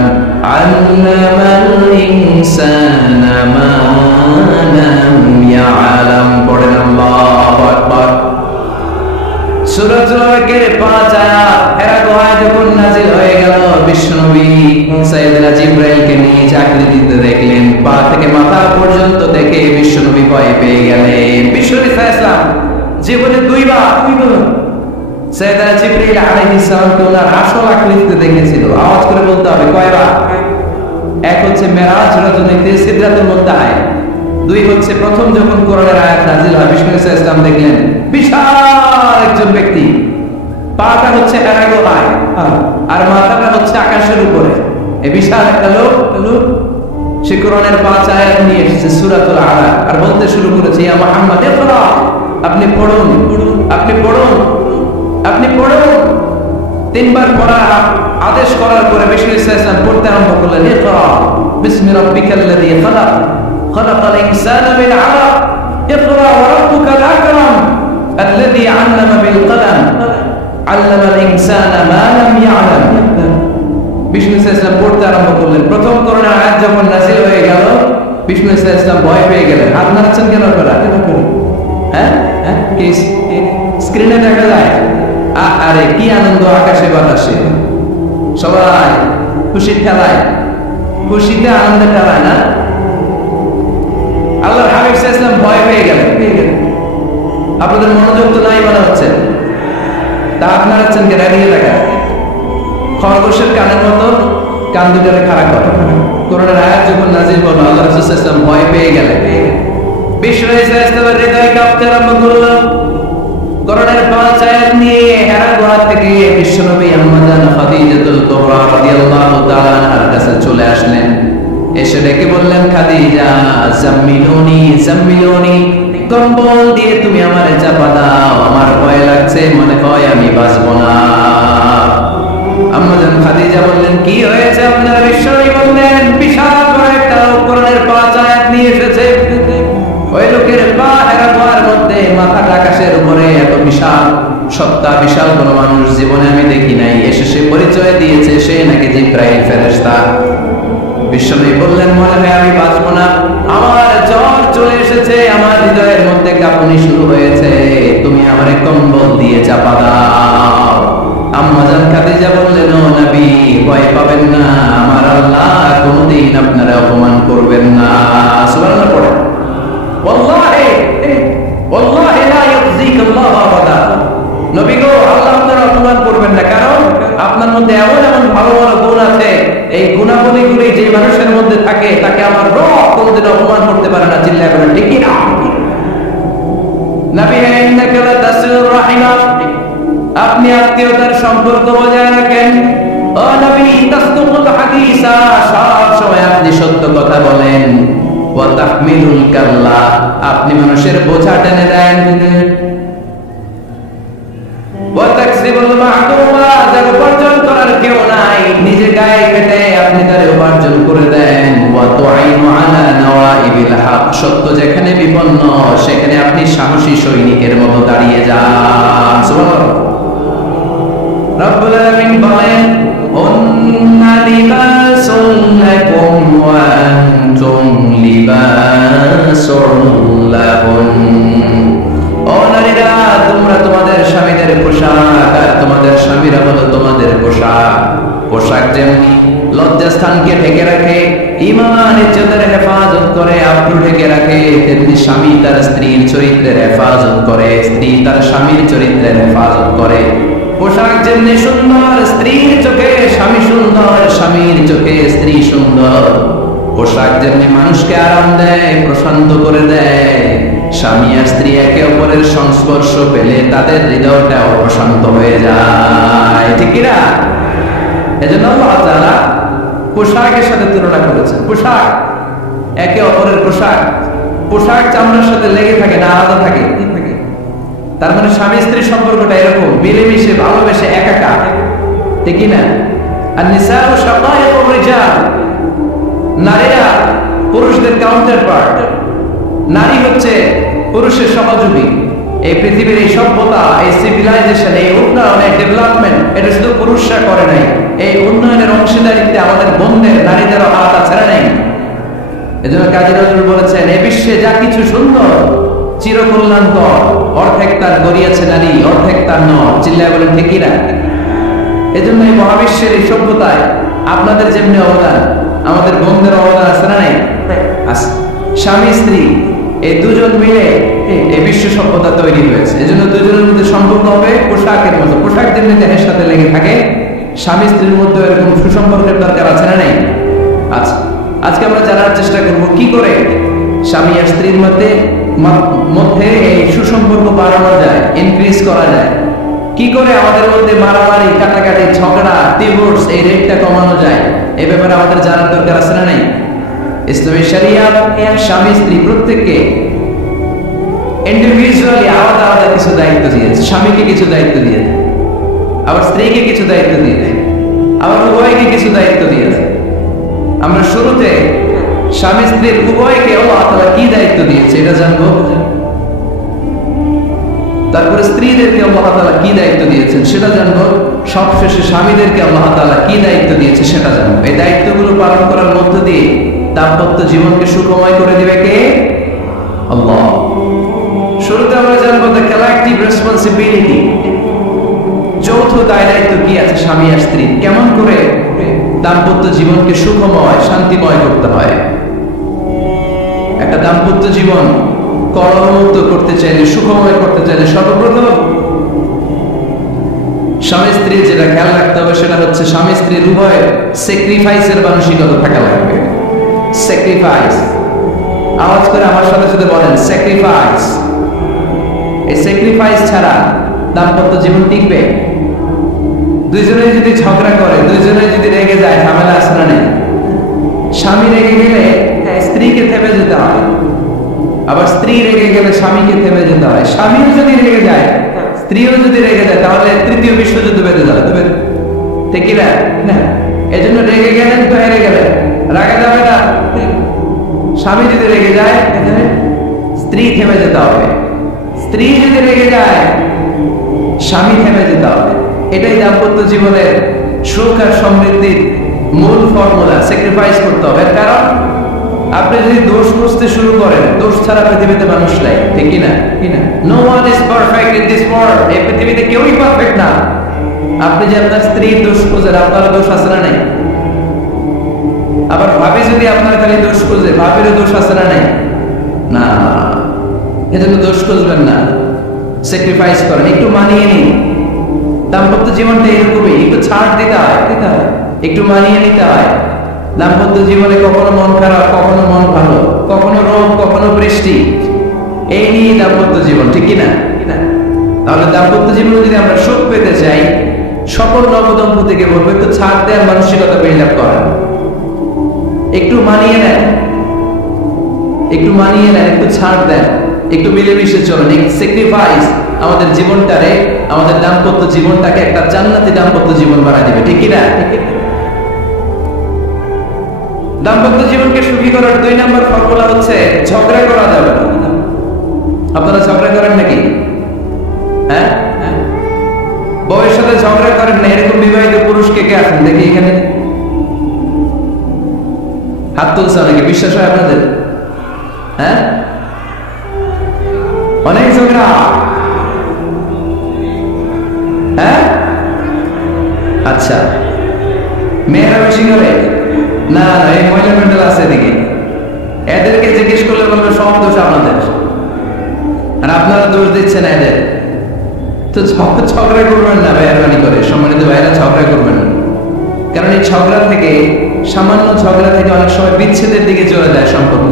আল্লামাল ইনসানা মা লাম ইয়ালাম। পড়েন আল্লাহু আকবার। সূরা জুমার 5 আয়াত। এরা দোয়া যখন নাযিল হয়ে গেল, বিশ্বনবী সাইয়েদনা জিবরাইলকে নিয়ে চাকরি দিতে দেখলেন। পা থেকে মাথা পর্যন্ত দেখে বিশ্বনবী ভয় পেয়ে গেলেন। বিশ্বনবী সাল্লাল্লাহু আলাইহি ওয়াসাল্লাম জীবনে 2 বার সাইয়েদনা জিবরাইল আলাইহিস সালামকে ওনার আসল আকৃতিতে দেখেছিল। আওয়াজ করে বলতে হবে কয়বার? এক হচ্ছে মেরাজ রজনীতে সিদরাতুল মুনতাহায়, 2 হচ্ছে প্রথম যখন কোরআনের আয়াত নাযিল হয়, বিষ্ণু সাল্লাল্লাহু আলাইহি ওয়াসাল্লাম দেখলেন বিশাল একজন ব্যক্তি, পাটা হচ্ছে এরাগোলায় আর মাথাটা হচ্ছে আকাশের উপরে। এই বিশাল একটা লোক সে কোরআনের 5 আয়াত নিয়ে এসেছে সূরাতুল আলাক, আর বলতে শুরু করেছে, ইয়া মুহাম্মদ ইকরা, আপনি পড়ুন, আপনি পড়ুন, আপনি পড়ুন। 3 বার পড়ার আদেশ করার পরে বিষ্ণু সাল্লাল্লাহু আলাইহি ওয়াসাল্লাম পড়তে আরম্ভ করলেন, ইকরা বিসমি রাব্বিকাল্লাযী খালাক, খালাকাল ইনসানা মিন আলাক, ইকরা ওয়া রাব্বুকাল আকরাম, আল্লাযী আল্লামা বিল কলম, আল্লামাল ইনসানা মা লাম ইয়ালাম। বিষ্ণু সাল্লাল্লাহু আলাইহি ওয়াসাল্লাম পড়তে আরম্ভ করলেন। প্রথম কোরআনের আয়াত যখন নাযিল হয়ে গেল, বিষ্ণু সাল্লাল্লাহু আলাইহি ওয়াসাল্লাম ভয় পেয়ে গেলেন। হাত নাড়াচ্ছেন কেন আপনারা? হ্যাঁ, কি স্ক্রিনে দেখা যায়? আরে কি আনন্দ আকাশে বাতাসে, সবাই খুশির খেলায়, খুশিতে আনন্দে খেলায় না? আল্লাহর হাবিব সাল্লাল্লাহু আলাইহি ওয়াসাল্লাম ভয় পেয়ে গেলেন। আপনাদের মনোযোগ তো নাই মনে হচ্ছে, তা আপনারা আছেন কে দাঁড়িয়ে থাকা খরগোশের কানের মতো কান দুটারে খাড়া করা। কোরআনের আয়াত যখন নাযিল হলো, আল্লাহ রাসূল সাল্লাল্লাহু আলাইহি ওয়াসাল্লাম ভয় পেয়ে গেলেন। বিষ্ণু সাল্লাল্লাহু আলাইহি ওয়াসাল্লামের হৃদয় কাঁপতে আরম্ভ করল। কোরআনের 5 আয়াত নিয়ে হেরা গুহা থেকে বিশ্বনবী আম্মাজান খাদিজাতুল কুবরা রাদিয়াল্লাহু তাআলা আনহার কাছে চলে আসলেন। এসে ডেকে বললেন, খাদিজা জাম্মিলুনি জাম্মিলুনি, কম্বল দিয়ে তুমি আমারে চাপা দাও, আমার ভয় লাগছে, মনে হয় আমি বাঁচব না। আম্মাজান খাদিজা বললেন, কি হয়েছে আপনার? বিশ্বনবী বললেন, বিশাল বড় একটা লোক কোরআনের 5 আয়াত নিয়ে এসেছে। ওই লোকের পা হেরা গুহার মধ্যে, মাথাটা আকাশের উপরে, এত বিশাল সত্তা, বিশাল কোন মানুষ জীবনে আমি দেখি নাই। এসে সে পরিচয় দিয়েছে সে নাকি জিবরাইল ফেরেশতা। বিশ্বনবী বললেন, মনে হয় আমি বাঁচব না, আমার জ্বর চলে এসেছে, আমার হৃদয়ের মধ্যে কাঁপুনি শুরু হয়েছে, তুমি আমারে কম্বল দিয়ে চাপা দাও। আম্মাজান খাদিজা বললেন, ও নবী, ভয় পাবেন না, আমার আল্লাহ কোনদিন আপনারা অপমান করবেন না। সুবহানাল্লাহ পড়ে, ওয়াল্লাহি ওয়াল্লাহি লা ইউযিকাল্লাহু আবাদা। নবী গো, আল্লাহ আপনারা অপমান করবেন না, কারণ আপনার মধ্যে এমন এমন ভালো ভালো গুণ আছে, এই গুণাবলীগুলি যে মানুষের মধ্যে থাকে তাকে আমার রব কোনদিন অপমান করতে পারে না। চিল্লায় বলেন ঠিক কি না? নবী, ইন্নাকা লাতাসিলুর রাহিমা, আপনি আত্মীয়তার সম্পর্ক বজায় রাখেন। ও নবী তাসদুকুল হাদিসা, সব সময় আপনি সত্য কথা বলেন। ওয়া তাহমিলুল কাল্লা, আপনি মানুষের বোঝা টেনে দেন। ওয়া তাকসিবুল মা'দুমা, যার উপার্জন করার কেউ নাই, নিজে গায়ে কেটে আপনি তার উপার্জন করে দেন। ওয়া তুআইনু আলা নওয়াইবিল হক, সত্য যেখানে বিপন্ন সেখানে আপনি সাহসী সৈনিকের মতো দাঁড়িয়ে যান। সুবহানাল্লাহ। রব্বুল আলামিন বলেন, উন্না লিবাসুন লাকুম ওয়া আনতুম লিবাসুন লাহুম। ও নারীরা, তোমরা তোমাদের স্বামীদের পোশাক, আর তোমাদের স্বামীরা হলো তোমাদের পোশাক। পোশাক যেমনি লজ্জাস্থানকে ঢেকে রাখে, ঈমান ইজ্জতের হেফাজত করে, আব্রু ঢেকে রাখে, তেমনি স্বামী তার স্ত্রীর চরিত্রের হেফাজত করে, স্ত্রী তার স্বামীর চরিত্রের হেফাজত করে। পোশাক যেমনি সুন্দর, স্ত্রীর চোখে স্বামী সুন্দর, স্বামীর চোখে স্ত্রী সুন্দর। পোশাক যেমনি মানুষকে আরাম দেয়, প্রশান্ত করে দেয়, স্বামী আর স্ত্রী একে অপরের সংস্পর্শ পেলে তাদের হৃদয়টাও প্রশান্ত হয়ে যায়, ঠিক কিনা? এজন্য আল্লাহ তাআলা পোশাকের সাথে তুলনা করেছেন। পোশাক একে অপরের পোশাক, পোশাক চামড়ার সাথে লেগে থাকে না, আলাদা থাকে। তার মানে স্বামী স্ত্রীর সম্পর্কটা এরকম মিলেমিশে ভালোবেসে একাকার, ঠিক কিনা? আর নিসাউ শাকায়েকুর রিজাল, নারীরা পুরুষদের কাউন্টার পার্ট। নারী হচ্ছে পুরুষের সহযোগী। এই পৃথিবীর এই সভ্যতা, এই সিভিলাইজেশন, এই উন্নয়ন, এই ডেভেলপমেন্ট, এটা শুধু পুরুষরা করে নাই। এই উন্নয়নের অংশীদারিত্বে আমাদের বোনদের, নারীদেরও হাত আছে না নাই? এজন্য কাজী নজরুল বলেছেন, এই বিশ্বে যা কিছু সুন্দর চিরকল্যাণকর, অর্ধেক তার গড়িয়েছে নারী, অর্ধেক তার নয়। চিল্লায় বলেন ঠিক কিনা? এজন্য এই মহাবিশ্বের এই সভ্যতায় আপনাদের যেমনি অবদান, আমাদের বোনদের অবদান আছে না নাই? আছে। স্বামী স্ত্রী এই দুজন মিলে এই বিশ্ব সভ্যতা তৈরি হয়েছে। এজন্য দুজনের মধ্যে সম্পর্ক হবে পোশাকের মতো। পোশাক যেমনি দেহের সাথে লেগে থাকে, স্বামী স্ত্রীর মধ্যে এরকম সুসম্পর্কের দরকার আছে না নাই? আছে। আজকে আমরা জানার চেষ্টা করব কি করে স্বামী আর স্ত্রীর মধ্যে এই সুসম্পর্ক বাড়ানো যায়, ইনক্রিজ করা যায়। কি করে আমাদের মধ্যে মারামারি, কাটাকাটি, ঝগড়া, ডিভোর্স, এই রেটটা কমানো যায়। এই ব্যাপারে আমাদের জানার দরকার আছে না নাই? ইসলামী শরিয়াত স্বামী স্ত্রী প্রত্যেককে ইন্ডিভিজুয়ালি আলাদা আলাদা কিছু দায়িত্ব দিয়েছে। স্বামীকে কিছু দায়িত্ব দিয়েছে, আবার স্ত্রীকে কিছু দায়িত্ব দিয়েছে, আবার উভয়কে কিছু দায়িত্ব দিয়েছে। আমরা শুরুতে স্বামী স্ত্রীর উভয়কে আল্লাহ তাআলা কি দায়িত্ব দিয়েছে এটা জানবো। তারপরে স্ত্রীদেরকে আল্লাহ তাআলা কি দায়িত্ব দিয়েছেন সেটা জানবো। সবশেষে স্বামীদেরকে আল্লাহ তাআলা কি দায়িত্ব দিয়েছে সেটা জানবো। এই দায়িত্বগুলো পালন করার মধ্য দিয়ে দাম্পত্য জীবনকে সুখময় করে দিবে কে? আল্লাহ। শুরুতে আমরা জানবো দ্য কালেক্টিভ রেসপন্সিবিলিটি, যৌথ দায়িত্ব কি আছে স্বামী আর স্ত্রী, কেমন করে দাম্পত্য জীবনকে সুখময়, শান্তিময় করতে হয়। একটা দাম্পত্য জীবন কলহমুক্ত করতে চাইলে, সুখময় করতে চাইলে সর্বপ্রথম স্বামী স্ত্রী যেটা খেয়াল রাখতে হবে সেটা হচ্ছে স্বামী স্ত্রীর উভয়ের স্যাক্রিফাইসের মানসিকতা থাকা লাগবে। স্যাক্রিফাইস, আওয়াজ করে আমার সাথে সাথে বলেন স্যাক্রিফাইস। এই স্যাক্রিফাইস ছাড়া দাম্পত্য জীবন টিকবে? দুইজনে যদি ঝগড়া করে, দুইজনে যদি রেগে যায়, ঝামেলা আছে না নেই? স্বামী রেগে গেলে স্ত্রীকে থেমে যেতে হয়, আবার স্ত্রী রেগে গেলে স্বামীকে থেমে যেতে হয়। স্বামীও যদি রেগে যায়, স্ত্রীও যদি রেগে যায়, তাহলে তৃতীয় বিশ্বযুদ্ধ বেঁধে যাবে, ঠিক কিনা? এজন্য রেগে গেলেন তো হেরে গেলেন, রাগা যাবে না। স্বামী যদি রেগে যায়, স্ত্রী থেমে যেতে হবে। স্ত্রী যদি রেগে যায়, স্বামী থেমে যেতে হবে। এটাই দাম্পত্য জীবনের সুখ আর সমৃদ্ধির মূল ফর্মুলা। স্যাক্রিফাইস করতে হবে। কারণ আপনি যদি দোষ খুঁজতে শুরু করেন, দোষ ছাড়া পৃথিবীতে মানুষ নাই, ঠিক কিনা? No one is perfect in this world. এই পৃথিবীতে কেউই পারফেক্ট না। আপনি যে আপনার স্ত্রীর দোষ খুঁজেন, আপনার দোষ আছে না নাই? আবার ভাবি যদি আপনার খালি দোষ খুঁজে, ভাবিরও দোষ আছে না নাই? না, এজন্য দোষ খুঁজবেন না, স্যাক্রিফাইস করেন, একটু মানিয়ে নিন। দাম্পত্য জীবনটা এরকমই, একটু ছাড় দিতে হয়, একটু মানিয়ে নিতে হয়। দাম্পত্য জীবনে কখনো মন খারাপ, কখনো মন ভালো, কখনো রোদ, কখনো বৃষ্টি, এই নিয়ে দাম্পত্য জীবন, ঠিক কিনা? তাহলে দাম্পত্য জীবনে যদি আমরা সুখ পেতে চাই, সকল নবদম্পতিকে বলবো একটু ছাড় দেওয়ার মানসিকতা বিল্ড আপ করেন, একটু মানিয়ে নেন, একটু ছাড় দেন, একটু মিলেমিশে চলেন, স্যাক্রিফাইস আমাদের জীবনটারে, আমাদের দাম্পত্য জীবনটাকে একটা জান্নাতি দাম্পত্য জীবন বানায় দিবে, ঠিক কিনা? দাম্পত্য জীবনকে সুখী করার 2 নম্বর ফর্মুলা হচ্ছে ঝগড়া করা যাবে না। আপনারা ঝগড়া করেন নাকি? হ্যাঁ, বউয়ের সাথে ঝগড়া করেন না এরকম বিবাহিত পুরুষ কে কে আছেন দেখি এখানে? হাত তুলছে অনেকে, বিশ্বাস হয় আপনাদের? হ্যাঁ, অনেক ঝগড়া। হ্যাঁ, আচ্ছা, মেয়েরা বেশি করে না? এই মহিলা মেন্টাল আছে এদিকে, এদেরকে জিজ্ঞেস করলে বলবে সব দোষ আপনাদের, আর আপনারা দোষ দিচ্ছেন এদের। তো ঝগড়া করবেন না মেহরবানি করে, সম্মানিত ভাইরা, ঝগড়া করবেন না। কারণ এই ঝগড়া থেকে, সামান্য ঝগড়া থেকে অনেক সময় বিচ্ছেদের দিকে চলে যায় সম্পর্ক।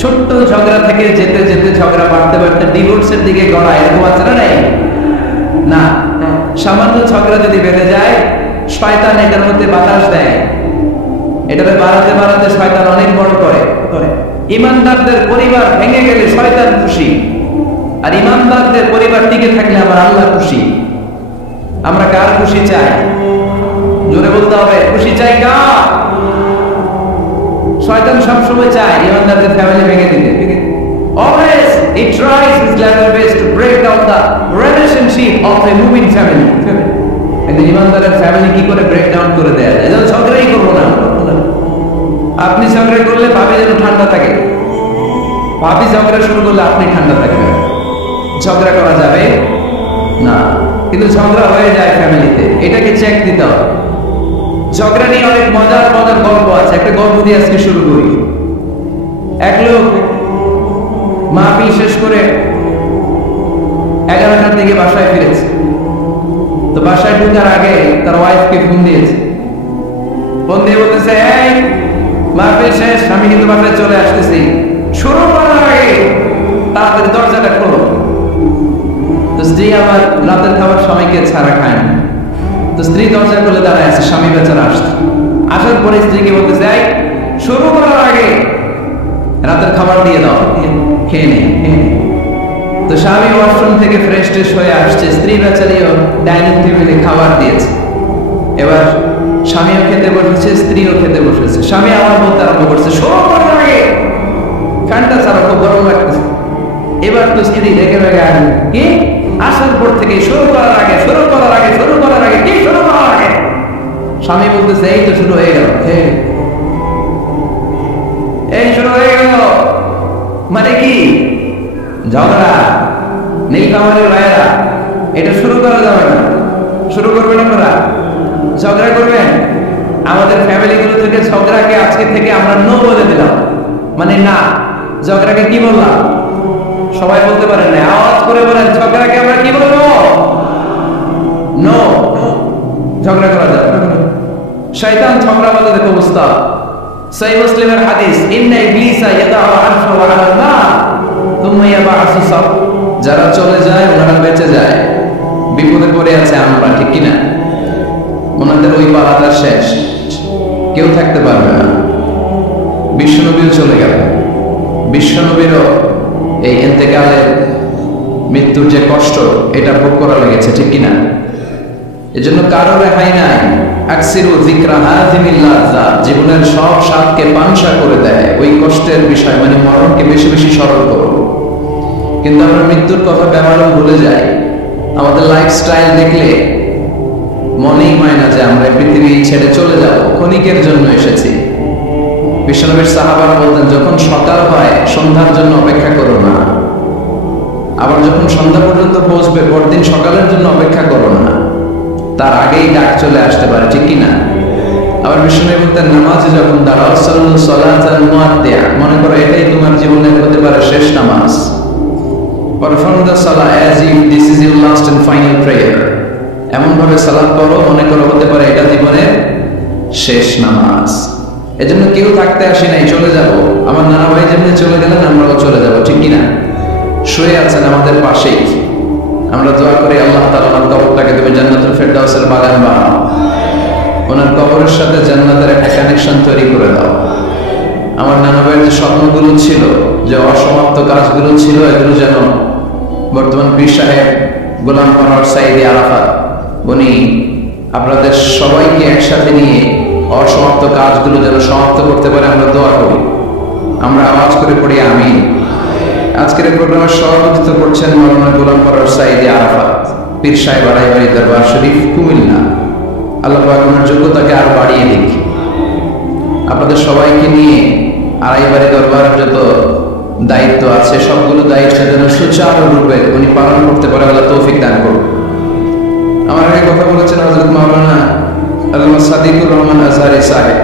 ছোট্ট ঝগড়া থেকে যেতে যেতে ঝগড়া বাড়তে বাড়তে ডিভোর্সের দিকে গড়ায়, এরকম আছে না? নাই না, সামান্য ঝগড়া যদি বেড়ে যায়, শয়তান এটার মধ্যে বাতাস দেয়, এটাকে বাড়াতে বাড়াতে শয়তান অনেক বড় করে। ইমানদারদের পরিবার ভেঙে গেলে শয়তান খুশি, আর ইমানদারদের পরিবার টিকে থাকলে আমার আল্লাহ খুশি। আমরা কার খুশি চাই? জোরে বলতে হবে, খুশি চাই কার? শয়তান সবসময় চায় ইমানদারদের ফ্যামিলি ভেঙে দিতে। Always it tries its level best to break down the relationship of a moving family. কিন্তু ইমানদারের ফ্যামিলি কি করে ব্রেক ডাউন করে দেয়া যায়? যেন ঝগড়াই করবো না। আপনি ঝগড়া করলে ভাবি যেন ঠান্ডা থাকে, ভাবি ঝগড়া শুরু করলে আপনি ঠান্ডা থাকবেন। ঝগড়া করা যাবে না, কিন্তু ঝগড়া হয়ে যায় ফ্যামিলিতে, এটাকে চেক দিতে হবে। ঝগড়া নিয়ে অনেক মজার মজার গল্প আছে, একটা গল্প দিয়ে আজকে শুরু করি। এক লোক মাহফিল শেষ করে 11টার দিকে বাসায় ফিরেছে। তো বাসায় ঢুকার আগে তার ওয়াইফকে ফোন দিয়েছে, ফোন দিয়ে বলতেছে, এই মাহফিল শেষ, আমি কিন্তু বাসায় চলে আসতেছি, শুরু করার আগে তাড়াতাড়ি দরজাটা খোলো। তো স্ত্রী আবার রাতের খাবার স্বামীকে ছাড়া খায় না, তো স্ত্রী দরজা খুলে দাঁড়ায় আছে, স্বামী বেচারা আসছে। আসার পরে স্ত্রীকে বলতেছে, এই শুরু করার আগে রাতের খাবার দিয়ে দাও, খেয়ে নে। তো স্বামী ওয়াশরুম থেকে ফ্রেশ ট্রেশ হয়ে আসছে, স্ত্রী বেচারিও ডাইনিং টেবিলে খাবার দিয়েছে। এবার স্বামীও খেতে বসেছে, স্ত্রীও খেতে বসেছে। স্বামী আবার বলতে আরম্ভ করছে, শুরু করার আগে ফ্যানটা ছাড়া, খুব গরম লাগতেছে। এবার তো স্ত্রী রেগে রেগে আসবে, কি আসার পর থেকে শুরু করার আগে কি শুরু করার আগে? স্বামী বলতেছে, এই তো শুরু হয়ে গেল, এই শুরু হয়ে গেল। মানে কি? ঝগড়া। নীলকামারের ভাইয়েরা, এটা শুরু করা যাবে না। শুরু করবেন আপনারা? ঝগড়া করবেন? আমাদের ফ্যামিলিগুলো থেকে ঝগড়াকে আজকে থেকে আমরা নো বলে দিলাম। মানে না, ঝগড়াকে কি বললাম? সবাই বলতে পারেন না, আওয়াজ করে বলেন, ঝগড়াকে আমরা কি বলবো? নো। ঝগড়া করা যাবে না। শয়তান ঝগড়া বাজাতে খুব উস্তাদ। সহিহ মুসলিমের হাদিস, ইন্না ইবলিসা ইয়াদাউ আরশাহু আলাল মা থুম্মা ইয়াবআসু সাব। যারা চলে যায় ওনারা বেঁচে যায়, বিপদে পড়ে আছে আমরা, ঠিক কিনা? ওনাদের ওই পালাটা শেষ, কেউ থাকতে পারবে না। বিশ্বনবীও চলে গেল, বিশ্বনবীরও এই ইন্তেকালের, মৃত্যুর যে কষ্ট, এটা ভোগ করা লেগেছে, ঠিক কিনা? এজন্য কারো রেহাই নাই। আকসিরু যিকরা হাযিমিল লাযযাত, জীবনের সব স্বাদকে পানসা করে দেয় ওই কষ্টের বিষয়, মানে মরণকে বেশি বেশি স্মরণ করো। কিন্তু আমরা মৃত্যুর কথা ব্যবহার ভুলে যাই। আমাদের লাইফস্টাইল দেখলে মনেই হয় না যে আমরা পৃথিবী ছেড়ে চলে যাব, ক্ষণিকের জন্য এসেছি। বিশ্বনবীর সাহাবারা বলতেন, যখন সকাল হয় সন্ধ্যার জন্য অপেক্ষা করো না, আবার যখন সন্ধ্যা পর্যন্ত পৌঁছবে পরদিন সকালের জন্য অপেক্ষা করো না, তার আগেই ডাক চলে আসতে পারে, ঠিক কিনা? আবার বিশ্বনবী বলতেন, নামাজে যখন দাঁড়াও, সাল্লু সালাতান মুআদ্দিয়া, মনে করো এটাই তোমার জীবনের হতে পারে শেষ নামাজ। পারফর্ম দ্য সালাহ as if this is your last and final prayer. এমন ভাবে সালাত পড়ো, মনে করো হতে পারে এটা জীবনের শেষ নামাজ। এজন্য কেউ থাকতে আসি নাই, চলে যাব। আমার নানা ভাই যেমনি চলে গেলেন, আমরাও চলে যাব, ঠিক কিনা? শুয়ে আছেন আমাদের পাশেই, আমরা দোয়া করি আল্লাহ তাআলা ওনার কবরটাকে তুমি জান্নাতুল ফেরদাউসের বাগান বানাও, ওনার কবরের সাথে জান্নাতের একটা কানেকশন তৈরি করে দাও। আমার নানা ভাইয়ের যে স্বপ্নগুলো ছিল, যে অসমাপ্ত কাজগুলো ছিল, এগুলো যেন বর্তমান পীর সাহেব গোলাম পরোয়ার সাইদি আরাফাত উনি আপনাদের সবাইকে একসাথে নিয়ে অসমাপ্ত কাজগুলো যেন সমাপ্ত করতে পারে, আমরা দোয়া করি। আমরা আওয়াজ করে পড়ি আমিন। আজকের প্রোগ্রামের সভাপতিত্ব করছেন মাওলানা গোলাম পরোয়ার সাইদি আরাফাত, পীর সাহেব আড়াইবাড়ি দরবার শরীফ, কুমিল্লা। আল্লাহ পাক ওনার যোগ্যতাকে আরো বাড়িয়ে দিক। আপনাদের সবাইকে নিয়ে আড়াইবাড়ি দরবারের যত দায়িত্ব আছে সবগুলো দায়িত্ব যেন সুচারুরূপে উনি পালন করতে পারে, আল্লাহ তৌফিক দান করুন। আমার আগে কথা বলেছেন হযরত মাওলানা আল্লামা সাদিকুর রহমান আজহারী সাহেব,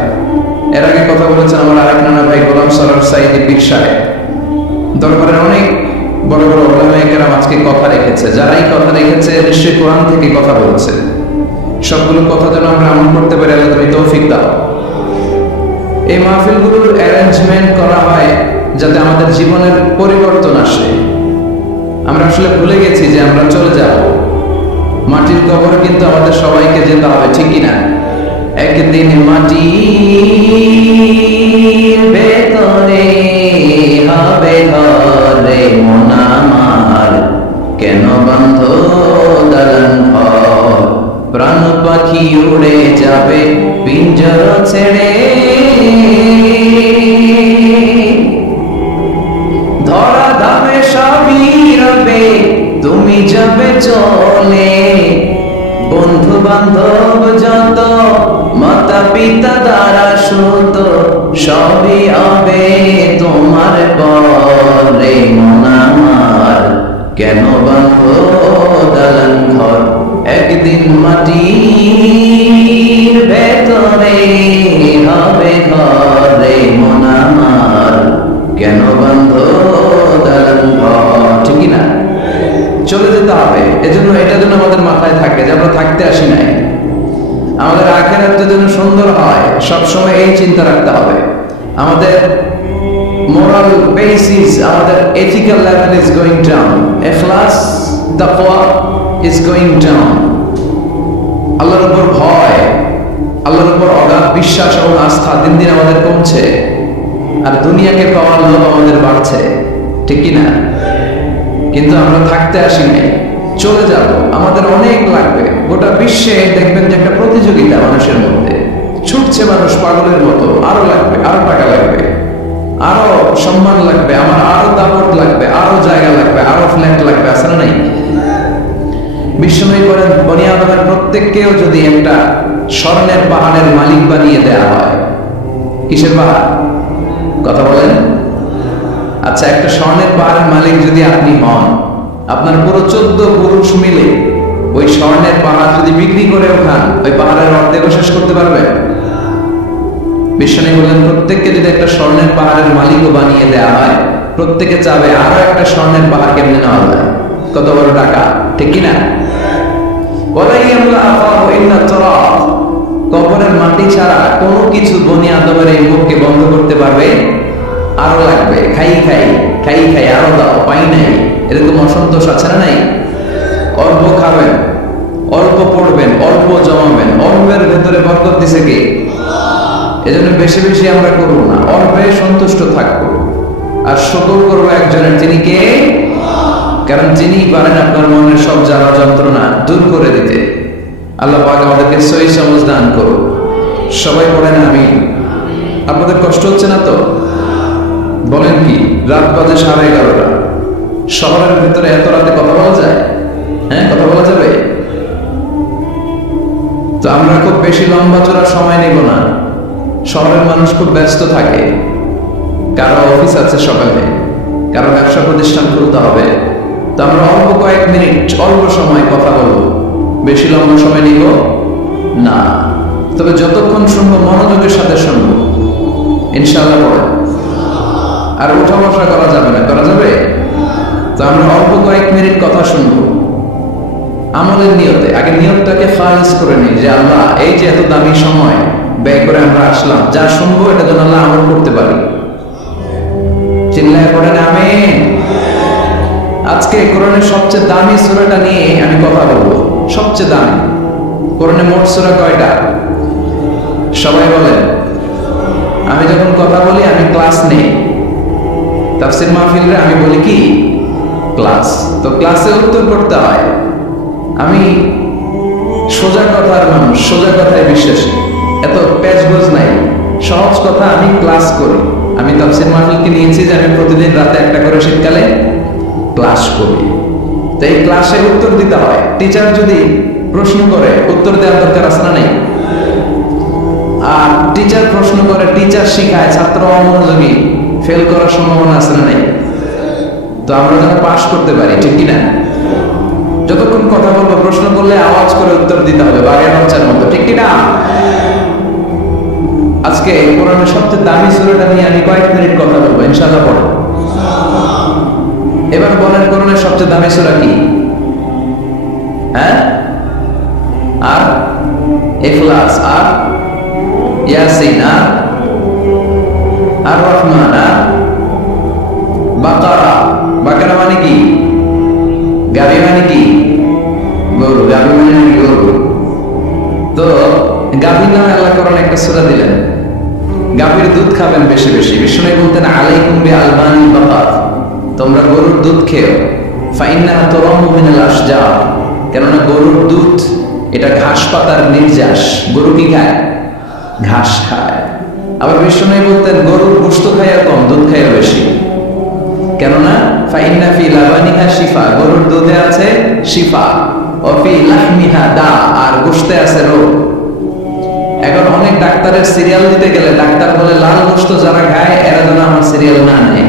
এর আগে কথা বলেছেন আমার আরেক নানা ভাই গোলাম সরোয়ার সাইদি পীর সাহেব। দরবারের অনেক বড় বড় ওলামায়ে কেরাম আজকে কথা রেখেছে, যারা এই কথা রেখেছে নিশ্চয়ই কোরআন থেকে কথা বলছে। সবগুলো কথা যেন আমরা আমল করতে পারি, আল্লাহ তুমি তৌফিক দাও। এই মাহফিলগুলোর অ্যারেঞ্জমেন্ট করা হয় যাতে আমাদের জীবনের পরিবর্তন আসে। আমরা আসলে ভুলে গেছি যে আমরা চলে যাব, মাটির কবর কিন্তু আমাদের সবাইকে যেতে হবে, ঠিক কিনা? একদিন মাটির ভেতরে হবে ঘরে মন আমার, কেন বন্ধ দালান ঘর, প্রাণ পাখি উড়ে যাবে পিঞ্জর ছেড়ে, ধরা ধামে সবই রবে তুমি যাবে চলে, বন্ধু বান্ধব যত মাতা পিতা দ্বারা সুত সবই হবে তোমার পরে মন আমার, কেন বাঁধ দালান ঘর, একদিন মাটির ভেতরে হবে ঘরে মন আমার, কেন বাঁধ দালান ঘর, ঠিক না? চলে যেতে হবে। এজন্য এটা যেন আমাদের মাথায় থাকে যে আমরা থাকতে আসি নাই, আমাদের আখিরাত যেন সুন্দর হয়, সবসময় এই চিন্তা রাখতে হবে। আমাদের মোরাল বেসিস, আমাদের ethical level is going down, ইখলাস তাকওয়া ইজ গোয়িং ডাউন। আল্লাহর উপর ভয়, আল্লাহর উপর অগাধ বিশ্বাস এবং আস্থা দিন দিন আমাদের কমছে, আর দুনিয়াকে পাওয়ার লোভ আমাদের বাড়ছে, ঠিক কি না? কিন্তু আমরা থাকতে আসি নাই, চলে যাব। আমাদের অনেক লাগবে। গোটা বিশ্বে দেখবেন যে একটা প্রতিযোগিতা মানুষের মধ্যে ছুটছে, মানুষ পাগলের মতো। আরো লাগবে, আরো টাকা লাগবে, আরো সম্মান লাগবে, আমার আরো দাপট লাগবে, আরো জায়গা লাগবে, আরো ফ্ল্যাট লাগবে, আছে না নাই? বিশ্বনবী বলেন বনি আদমের প্রত্যেককেও যদি একটা স্বর্ণের পাহাড়ের মালিক বানিয়ে দেয়া হয়, কিসের পাহাড় কথা বলেন? আচ্ছা, একটা স্বর্ণের পাহাড়ের মালিক যদি আপনি হন, আপনার পুরো 14 পুরুষ মিলে ওই স্বর্ণের পাহাড় যদি বিক্রি করেও খান, ওই পাহাড়ের অর্ধেক শেষ করতে পারবেন? বিশ্বনবী বলেন প্রত্যেককে যদি একটা স্বর্ণের পাহাড়ের মালিকও বানিয়ে দেওয়া হয়, প্রত্যেকে চাবে আরো একটা স্বর্ণের পাহাড় কেমনে নেওয়া যায়। কত বড় টাকা, ঠিক কিনা? কবরের মাটি ছাড়া কোনো কিছু বনি আদমের এই মুখকে বন্ধ করতে পারবে? আরো লাগবে, খাই খাই খাই খাই, আরো দাও, পাই নাই, এরকম অসন্তোষ আছে না নাই? অল্প খাবেন, অল্প পড়বেন, অল্প জমাবেন, অল্পের ভেতরে বরকত দিছে কে? এজন্য বেশি বেশি আমরা করব না, অল্পে সন্তুষ্ট থাকবো, আর শুকর করবো একজনের, তিনি কে? কারণ তিনি পারেন আপনার মনের সব জ্বালা যন্ত্রণা দূর করে দিতে। আল্লাহ পাক আমাদেরকে সহি সমঝ দান করুন। সবাই বলেন আমিন। আপনাদের কষ্ট হচ্ছে না তো? বলেন কি, রাত বাজে 11:30, শহরের ভিতরে এত রাতে কথা বলা যায়? হ্যাঁ, কথা বলা যাবে? তো আমরা খুব বেশি লম্বা চড়া সময় নেব না। শহরের মানুষ খুব ব্যস্ত থাকে, কারো অফিস আছে সকালে, কারো ব্যবসা প্রতিষ্ঠান খুলতে হবে। তো আমরা অল্প কয়েক মিনিট, অল্প সময় কথা বলবো, বেশি লম্বা সময় নিব না। তবে যতক্ষণ শুনবো মনোযোগের সাথে শুনবো, ইনশাআল্লাহ বলেন। আর উঠা বসা করা যাবে না, করা যাবে? তো আমরা অল্প কয়েক মিনিট কথা শুনবো আমলের নিয়তে। আগে নিয়তটাকে খালিস করে নিই যে আল্লাহ, এই যে এত দামি সময় ব্যয় করে আমরা আসলাম, যা শুনবো এটা যেন আল্লাহ আমল করতে পারি। চিল্লায় পড়েন আমিন। আজকে কোরআনের সবচেয়ে দামি সূরাটা নিয়ে আমি কথা বলবো। সবচেয়ে দামি কোরআনে মোট সূরা কয়টা? সবাই বলেন। আমি যখন কথা বলি আমি ক্লাস নেই, তাফসীর মাহফিলে আমি বলি কি ক্লাস, তো ক্লাসে উত্তর করতে হয়। আমি সোজা কথার মানুষ, সোজা কথায় বিশ্বাসী, এত প্যাচগোজ নাই, সহজ কথা। আমি ক্লাস করি। আমি তাফসীর মাহফিলকে নিয়েছি যে আমি প্রতিদিন রাতে একটা করে শীতকালে ক্লাস করি। তো এই ক্লাসে উত্তর দিতে হয়। টিচার যদি প্রশ্ন করে উত্তর দেওয়ার দরকার আছে না নেই? আর টিচার প্রশ্ন করে, টিচার শিখায়, ছাত্র অমনোযোগী, ফেল করার সম্ভাবনা আছে না নেই? তো আমরা যেন পাশ করতে পারি, ঠিক কিনা? যতক্ষণ কথা বলবো, প্রশ্ন করলে আওয়াজ করে উত্তর দিতে হবে, বাগের বাচ্চার মতো, ঠিক কিনা? আজকে কোরআনের সবচেয়ে দামি সূরাটা নিয়ে আমি কয়েক মিনিট কথা বলবো, ইনশাআল্লাহ। পড়ো। এবার বলেন কোরআনের সবচেয়ে দামি সূরা কি? হ্যাঁ? আর ইখলাস, আর ইয়াসিন, আর রহমান, আর বাকারা। বাকারা মানে কি? গাভী মানে কি? গরু। গাভী মানে কি? গরু। তো গাভীর নামে আল্লাহ কোরআনে একটা সূরা দিলেন। গাভীর দুধ খাবেন বেশি বেশি। বিষ্ণু বলতেন আলাইকুম বিআলবানিল বাকার, তোমরা গরুর দুধ খেও। ফাইন্নাহা তুরাম্মু মিনাল আশজার, কেননা গরুর দুধ এটা ঘাস পাতার নির্যাস। গরু কি খায়? ঘাস খায়। আবার বিষ্ণু বলতেন গরুর গোশত খায় কম, দুধ খায় বেশি, কেননা ফাইন্না ফি লাবানিহা শিফা, গরুর দুধে আছে শিফা, ওয়া ফি লাহমিহা দা, আর গোশতে আছে রোগ। এখন অনেক ডাক্তারের সিরিয়াল দিতে গেলে ডাক্তার বলে লাল গোশত যারা খায় এরা যেন আমার সিরিয়াল না নেয়,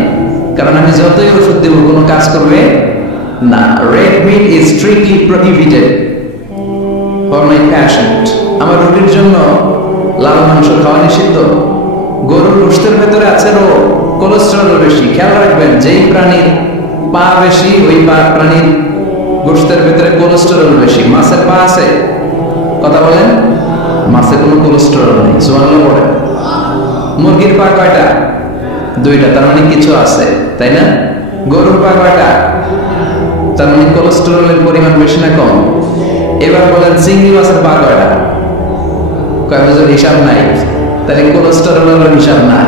কারণ আমি যতই ওষুধ দেব কোনো কাজ করবে না। Red meat is strictly prohibited for my patient. আমার রোগীর জন্য লাল মাংস খাওয়া নিষিদ্ধ। গরুর গোশতের ভেতরে আছে রোগ, কোলেস্টেরল বেশি। খেয়াল রাখবেন, যেই প্রাণীর পা বেশি ওই প্রাণীর গোশতের ভেতরে কোলেস্টেরল বেশি। মাছের পা আছে? কথা বলেন। মাছে কোনো কোলেস্টেরল নেই, সুবহানাল্লাহ বলেন। মুরগির পা কয়টা? দুইটা, তার মানে কিছু আছে, তাই না? গরুর পা কয়টা? তার মানে কোলেস্টেরলের পরিমাণ বেশি না কম? এবার বলেন চিংড়ি মাছের পা কয়টা? কয় বছর হিসাব নাই, তাহলে কোলেস্টেরলের হিসাব নাই।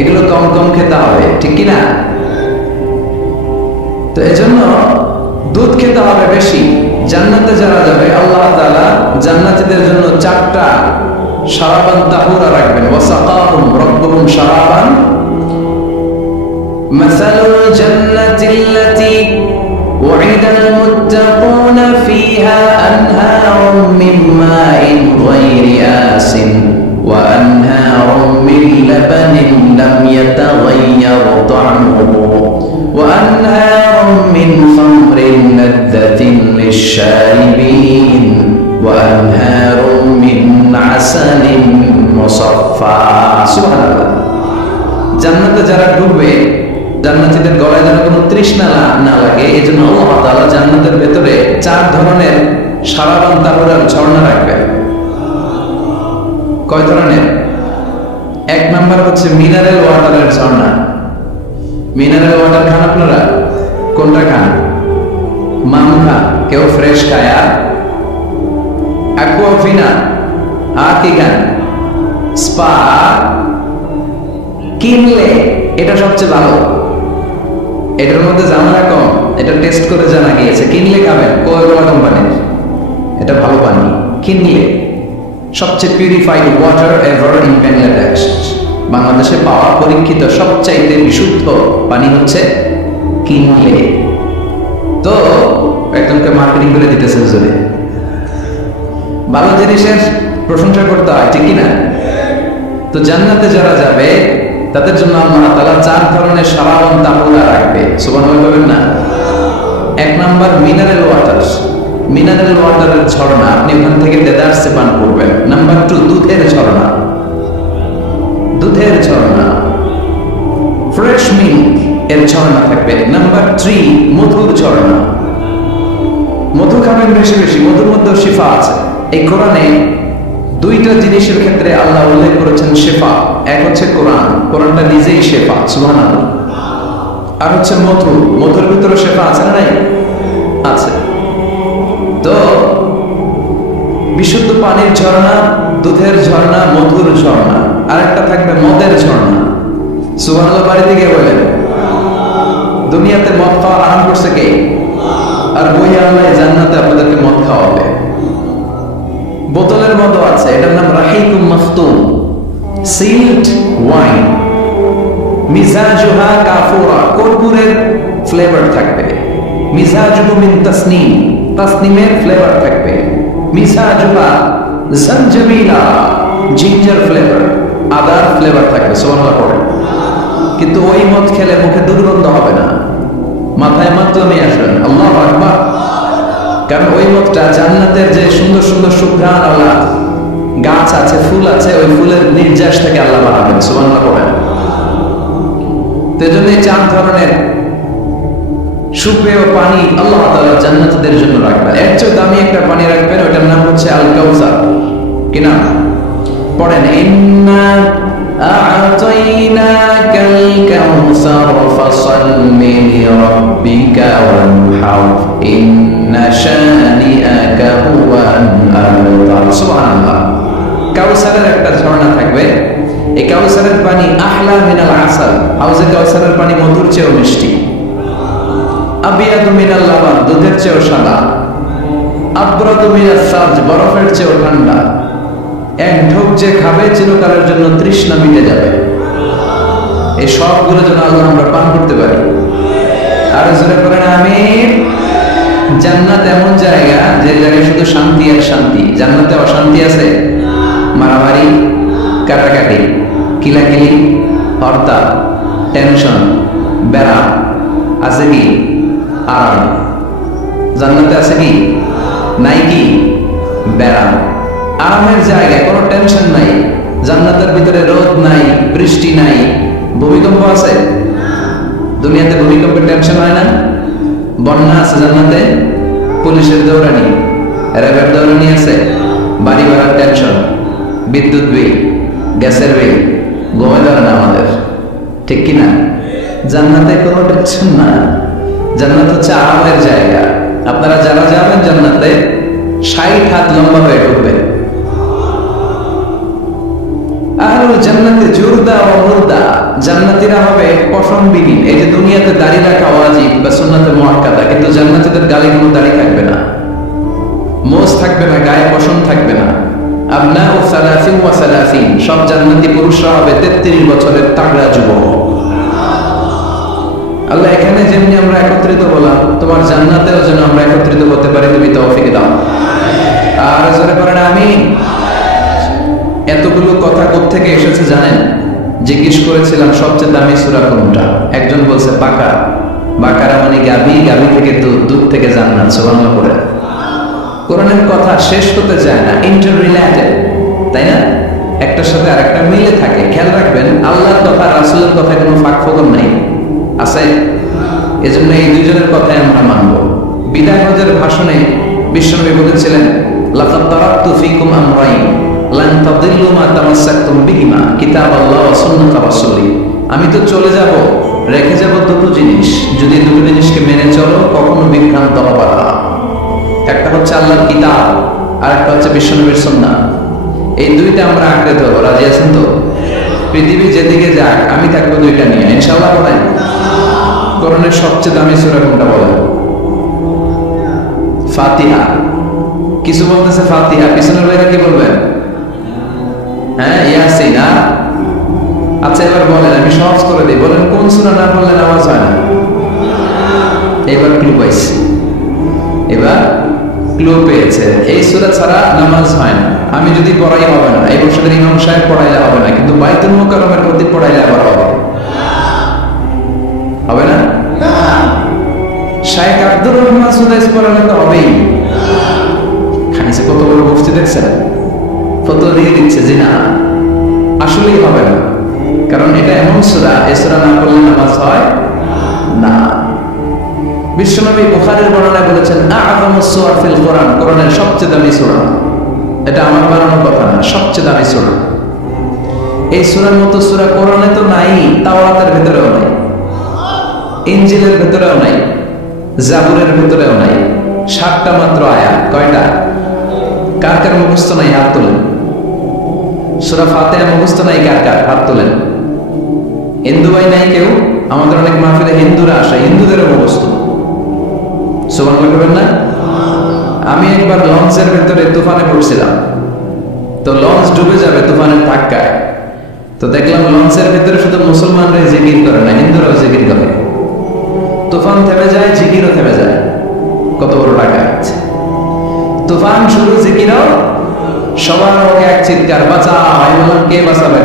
এগুলো কম কম খেতে হবে, ঠিক কিনা? তো এজন্য দুধ খেতে হবে বেশি। জান্নাতে যারা যাবে আল্লাহ তাআলা জান্নাতীদের জন্য 4টা শারাবান তাহুরা রাখবেন। ওয়াসাকাহুম রাব্বুহুম শারাবান মাসালুল জান্নাতিল্লাতী উইদাল মুত্তাকুনা ফীহা আনহারুম মিন মাইন গায়রি আসিন ওয়া আনহারুম মিন লাবানিন লাম ইয়াতাগায়্যার তা'মুহু ওয়া আনহারুম মিন খামরিন লাযযাতিন লিশ-শারিবিন ওয়া আনহারুম মিন আসালিন মুসাফফা। সুবহানাল্লাহ। জান্নাতে যারা ঢুকবে, জান্নাতীদের গলায় যেন কোনো তৃষ্ণা না লাগে, এই জন্য আল্লাহ তাআলা জান্নাতের ভেতরে 4 ধরনের শারাবান তাহুরার ঝর্ণা রাখবেন। কয় ধরনের? 1 নাম্বার হচ্ছে মিনারেল ওয়াটারের ঝর্ণা। মিনারেল ওয়াটার খান আপনারা? কোনটা খান? মামু খান, কেউ ফ্রেশ খায়। আর অ্যাকুয়াফিনা, আর কি খান? স্পা কিনলে এটা সবচেয়ে ভালো। এটার মধ্যে ঝামেলা কম, এটা টেস্ট করে জানা গিয়েছে। কিনলে খাবেন কোকা-কোলা কোম্পানির, এটা ভালো পানি। কিনলে সবচেয়ে purified water ever in Bangladesh, বাংলাদেশে পাওয়া পরীক্ষিত সবচাইতে বিশুদ্ধ পানি হচ্ছে কিনলে। তো একজনকে মার্কেটিং করে দিতেছে হুজুরে। ভালো জিনিসের প্রশংসা করতে হয়, ঠিক কিনা? তো জান্নাতে যারা যাবে তাদের জন্য আল্লাহ তাআলা 4 ধরনের শারাবান তাহুরা রাখবে। সুবহানাল্লাহ বলবেন না? 1 নাম্বার মিনারেল ওয়াটার। মিনারেল ওয়াটারের ঝর্ণা, আপনি ওখান থেকে দেদারসে পান করবেন। নাম্বার 2 দুধের ঝর্ণা। দুধের ঝর্ণা, ফ্রেশ মিল্ক এর ঝর্ণা থাকবে। নাম্বার 3 মধুর ঝর্ণা। মধু খাবেন বেশি বেশি, মধুর মধ্যে শিফা আছে। এই কোরআনে 2টা জিনিসের ক্ষেত্রে আল্লাহ উল্লেখ করেছেন শিফা। এক হচ্ছে কোরআন, কোরআনটা নিজেই শিফা। সুবহানাল্লাহ। আর হচ্ছে মধু, মধুর ভিতরে শেফা আছে না নাই? আছে। তো বিশুদ্ধ পানির ঝর্ণা, দুধের ঝর্ণা, মধুর ঝর্ণা, আর একটা থাকবে মদের ঝর্ণা। সুবহানাল্লাহ বাড়ি থেকে বলেন। দুনিয়াতে মদ খাওয়া আরাম করছে কে? আর ওই আল্লাহ জান্নাতে আপনাদেরকে মদ খাওয়াবে। বোতলের মতো আছে, এটার নাম রাহিকুম মাখতুম, সিল্ড ওয়াইন। মিজাজুহা কাফুরা, কর্পূরের ফ্লেভার থাকবে। মিজাজুহু মিন তাসনিম, তাসনিমের ফ্লেভার থাকবে। মিজাজুহা জানজাবিলা, জিঞ্জার ফ্লেভার, আদার ফ্লেভার থাকবে। সুবহানাল্লাহ পড়ে। কিন্তু ওই মদ খেলে মুখে দুর্গন্ধ হবে না, মাথায় মাত্র নিয়ে আসবেন আল্লাহু আকবার। কারণ ওই মদটা জান্নাতের যে সুন্দর সুন্দর সুঘ্রাণ আল্লাহ গাছ আছে, ফুল আছে, ওই ফুলের নির্যাস থেকে আল্লাহ বানাবেন। সুবহানাল্লাহ পড়েন। এজন্য 4 ধরনের সুপেয় পানি আল্লাহ তাআলা জান্নাতীদের জন্য রাখবেন। এর চেয়ে দামি একটা পানি রাখবেন, ওটার নাম হচ্ছে আল কাউসার। কি নাম? পড়েন, ইন্না আ'তাইনাকাল কাউসার ফাসাল্লি লিরাব্বিকা ওয়ানহার ইন্না শানিআকা হুয়াল আবতার। সুবহানাল্লাহ। কাউসারের একটা ঝর্ণা থাকবে। এই কাউসারের পানি আহলা মিনাল আসাল, হাউজে কাউসারের পানি মধুর চেয়েও মিষ্টি। আবিয়াদু মিনাল লাবান, দুধের চেয়েও সাদা। আবরাদু মিনাস সাজ, বরফের চেয়েও ঠান্ডা। এক ঢোক যে খাবে চিরকালের জন্য তৃষ্ণা মিটে যাবে। এই সবগুলো যেন আল্লাহ আমরা পান করতে পারি। আর জোরে করেন আমিন। জান্নাত এমন জায়গা যে জায়গায় শুধু শান্তি আর শান্তি। জান্নাতে অশান্তি আছে? মারামারি, কাটাকাটি, কিলাকিলি, হরতাল, টেনশন, বেড়া আছে কি? আরাম। জান্নাতে আছে কি? নাই কি? বেড়া। আরামের জায়গায় কোনো টেনশন নাই। জান্নাতের ভিতরে রোদ নাই, বৃষ্টি নাই, ভূমিকম্প আছে? দুনিয়াতে ভূমিকম্পের টেনশন হয় না? বন্যা আছে জান্নাতে? পুলিশের দৌড়ানি, র্যাবের দৌড়ানি আছে? বাড়ি ভাড়ার টেনশন, বিদ্যুৎ বিল, গ্যাসের বিল, ঘুমে ধরে না আমাদের, ঠিক কিনা? জান্নাতে কোনো টেনশন না। জান্নাত হচ্ছে আরামের জায়গা। আপনারা যারা যাবেন জান্নাতে 60 হাত লম্বা হয়ে ঢুকবেন। আহলুল জান্নাতে জুরদা ওয়া মুরদা, জান্নাতীরা হবে পশমবিহীন। এই যে দুনিয়াতে দাড়ি রাখা ওয়াজিব বা সুন্নাতে মুআক্কাদা, কিন্তু জান্নাতীদের গালে কোনো দাড়ি থাকবে না, মোজ থাকবে না, গায়ে পশম থাকবে না। আবনাউ 30 ওয়া 30, সব জান্নাতি পুরুষরা হবে 33 বছরের তাগড়া যুবক। আল্লাহ এখানে যেমনি আমরা একত্রিত হলাম, তোমার জান্নাতেও যেন আমরা একত্রিত হতে পারি, তুমি তৌফিক দাও। আর জোরে করেন আমিন। এতগুলো কথা কোত্থেকে এসেছে জানেন? জিজ্ঞেস করেছিলাম সবচেয়ে দামি সূরা কোনটা? একজন বলছে বাকারা। বাকারা মানে গাভী, গাভী থেকে দুধ থেকে জান্নাত। সুবহানাল্লাহ পড়ে। কোরআনের কথা শেষ হতে চায় না, ইন্টার রিলেটেড, তাই না? একটার সাথে আরেকটা মিলে থাকে। খেয়াল রাখবেন, আল্লাহর কথা রাসূলের কথা কোনো ফাঁক ফোকর নাই, আছে? এজন্য এই দুইজনের কথাই আমরা মানব। বিদায় হজের ভাষণে বিশ্বনবী বলেছিলেন, লাকাদ তারাকতু ফীকুম আমরাইন লান তাদিল্লু মা তামাসসাকতুম বিহিমা কিতাবাল্লাহ ওয়া সুন্নাত রাসূলি। আমি তো চলে যাব, রেখে যাব দুটো জিনিস, যদি দুটো জিনিসকে মেনে চলো কখনো বিভ্রান্ত হবে না। একটা হচ্ছে আল্লাহর কিতাব, আর একটা হচ্ছে বিশ্বনবীর সুন্নাহ। এই দুইটা আমরা আঁকড়ে ধরবো। রাজি আছেন তো? পৃথিবী যেদিকে যাক আমি থাকবো দুইটা নিয়ে, ইনশাআল্লাহ। বলেন, কোরআনের সবচেয়ে দামি সূরা কোনটা বলেন? ফাতিহা। কিছু বলতেছে ফাতিহা, পিছনের ভাইরা কি বলবেন? হ্যাঁ, ইয়াসিন। আচ্ছা এবার বলেন, আমি সহজ করে দিই, বলেন কোন সূরা না পড়লে নামাজ হয় না? এবার ক্লু পাইছি, এবার ক্লু পেয়েছে। এই সূরা ছাড়া নামাজ হয় না। আমি যদি পড়াই হবে না, এই বছরের ইমাম সাহেব পড়াইলে হবে না, কিন্তু বাইতুল মুকাররমের প্রতি পড়াইলে আবার হবে। হবে না? শাইখ আব্দুর রহমান সুদাইস পড়ালে তো হবেই। খানিসে কত বড় মুফতি দেখছেন, ফতোয়া দিয়ে দিচ্ছে যে না, আসলেই হবে না। কারণ এটা এমন সূরা, এই সূরা না পড়লে নামাজ হয় না। বিশ্বনবী বুখারীর বর্ণনায় বলেছেন, আ'যামুস সূরা ফিল কোরআন, কোরআনের সবচেয়ে দামি সূরা। এটা আমার বানানোর কথা না, সবচেয়ে দামি সূরা। এই সূরার মতো সূরা কোরআনে তো নাই, তাওরাতের ভিতরেও নাই। ইনজিলের ভেতরেও নাই, জাবুরের ভেতরেও নাই। 7টা মাত্র আয়াত। কয়টা? কার কার মুখস্থ নাই? হাত তোলেন। সূরা ফাতিহা মুখস্থ নাই কার কার? হাত তোলেন। হিন্দু ভাই নাই কেউ? আমাদের অনেক মাহফিলে হিন্দুরা আসে, হিন্দুদেরও মুখস্থ। সুবহানাল্লাহ বলবেন না? আমি একবার লঞ্চের ভেতরে তুফানে পড়ছিলাম, তো লঞ্চ ডুবে যাবে তুফানের ধাক্কায়। তো দেখলাম লঞ্চের ভেতরে শুধু মুসলমানরা জিকির করে না, হিন্দুরাও জিকির করে। তুফান থেমে যায়, জিকিরও থেমে যায়। কত বড় টাকা আছে! তুফান শুরু, জিকিরও। সবার মুখে এক চিৎকার, বাঁচা! কে বাঁচাবে?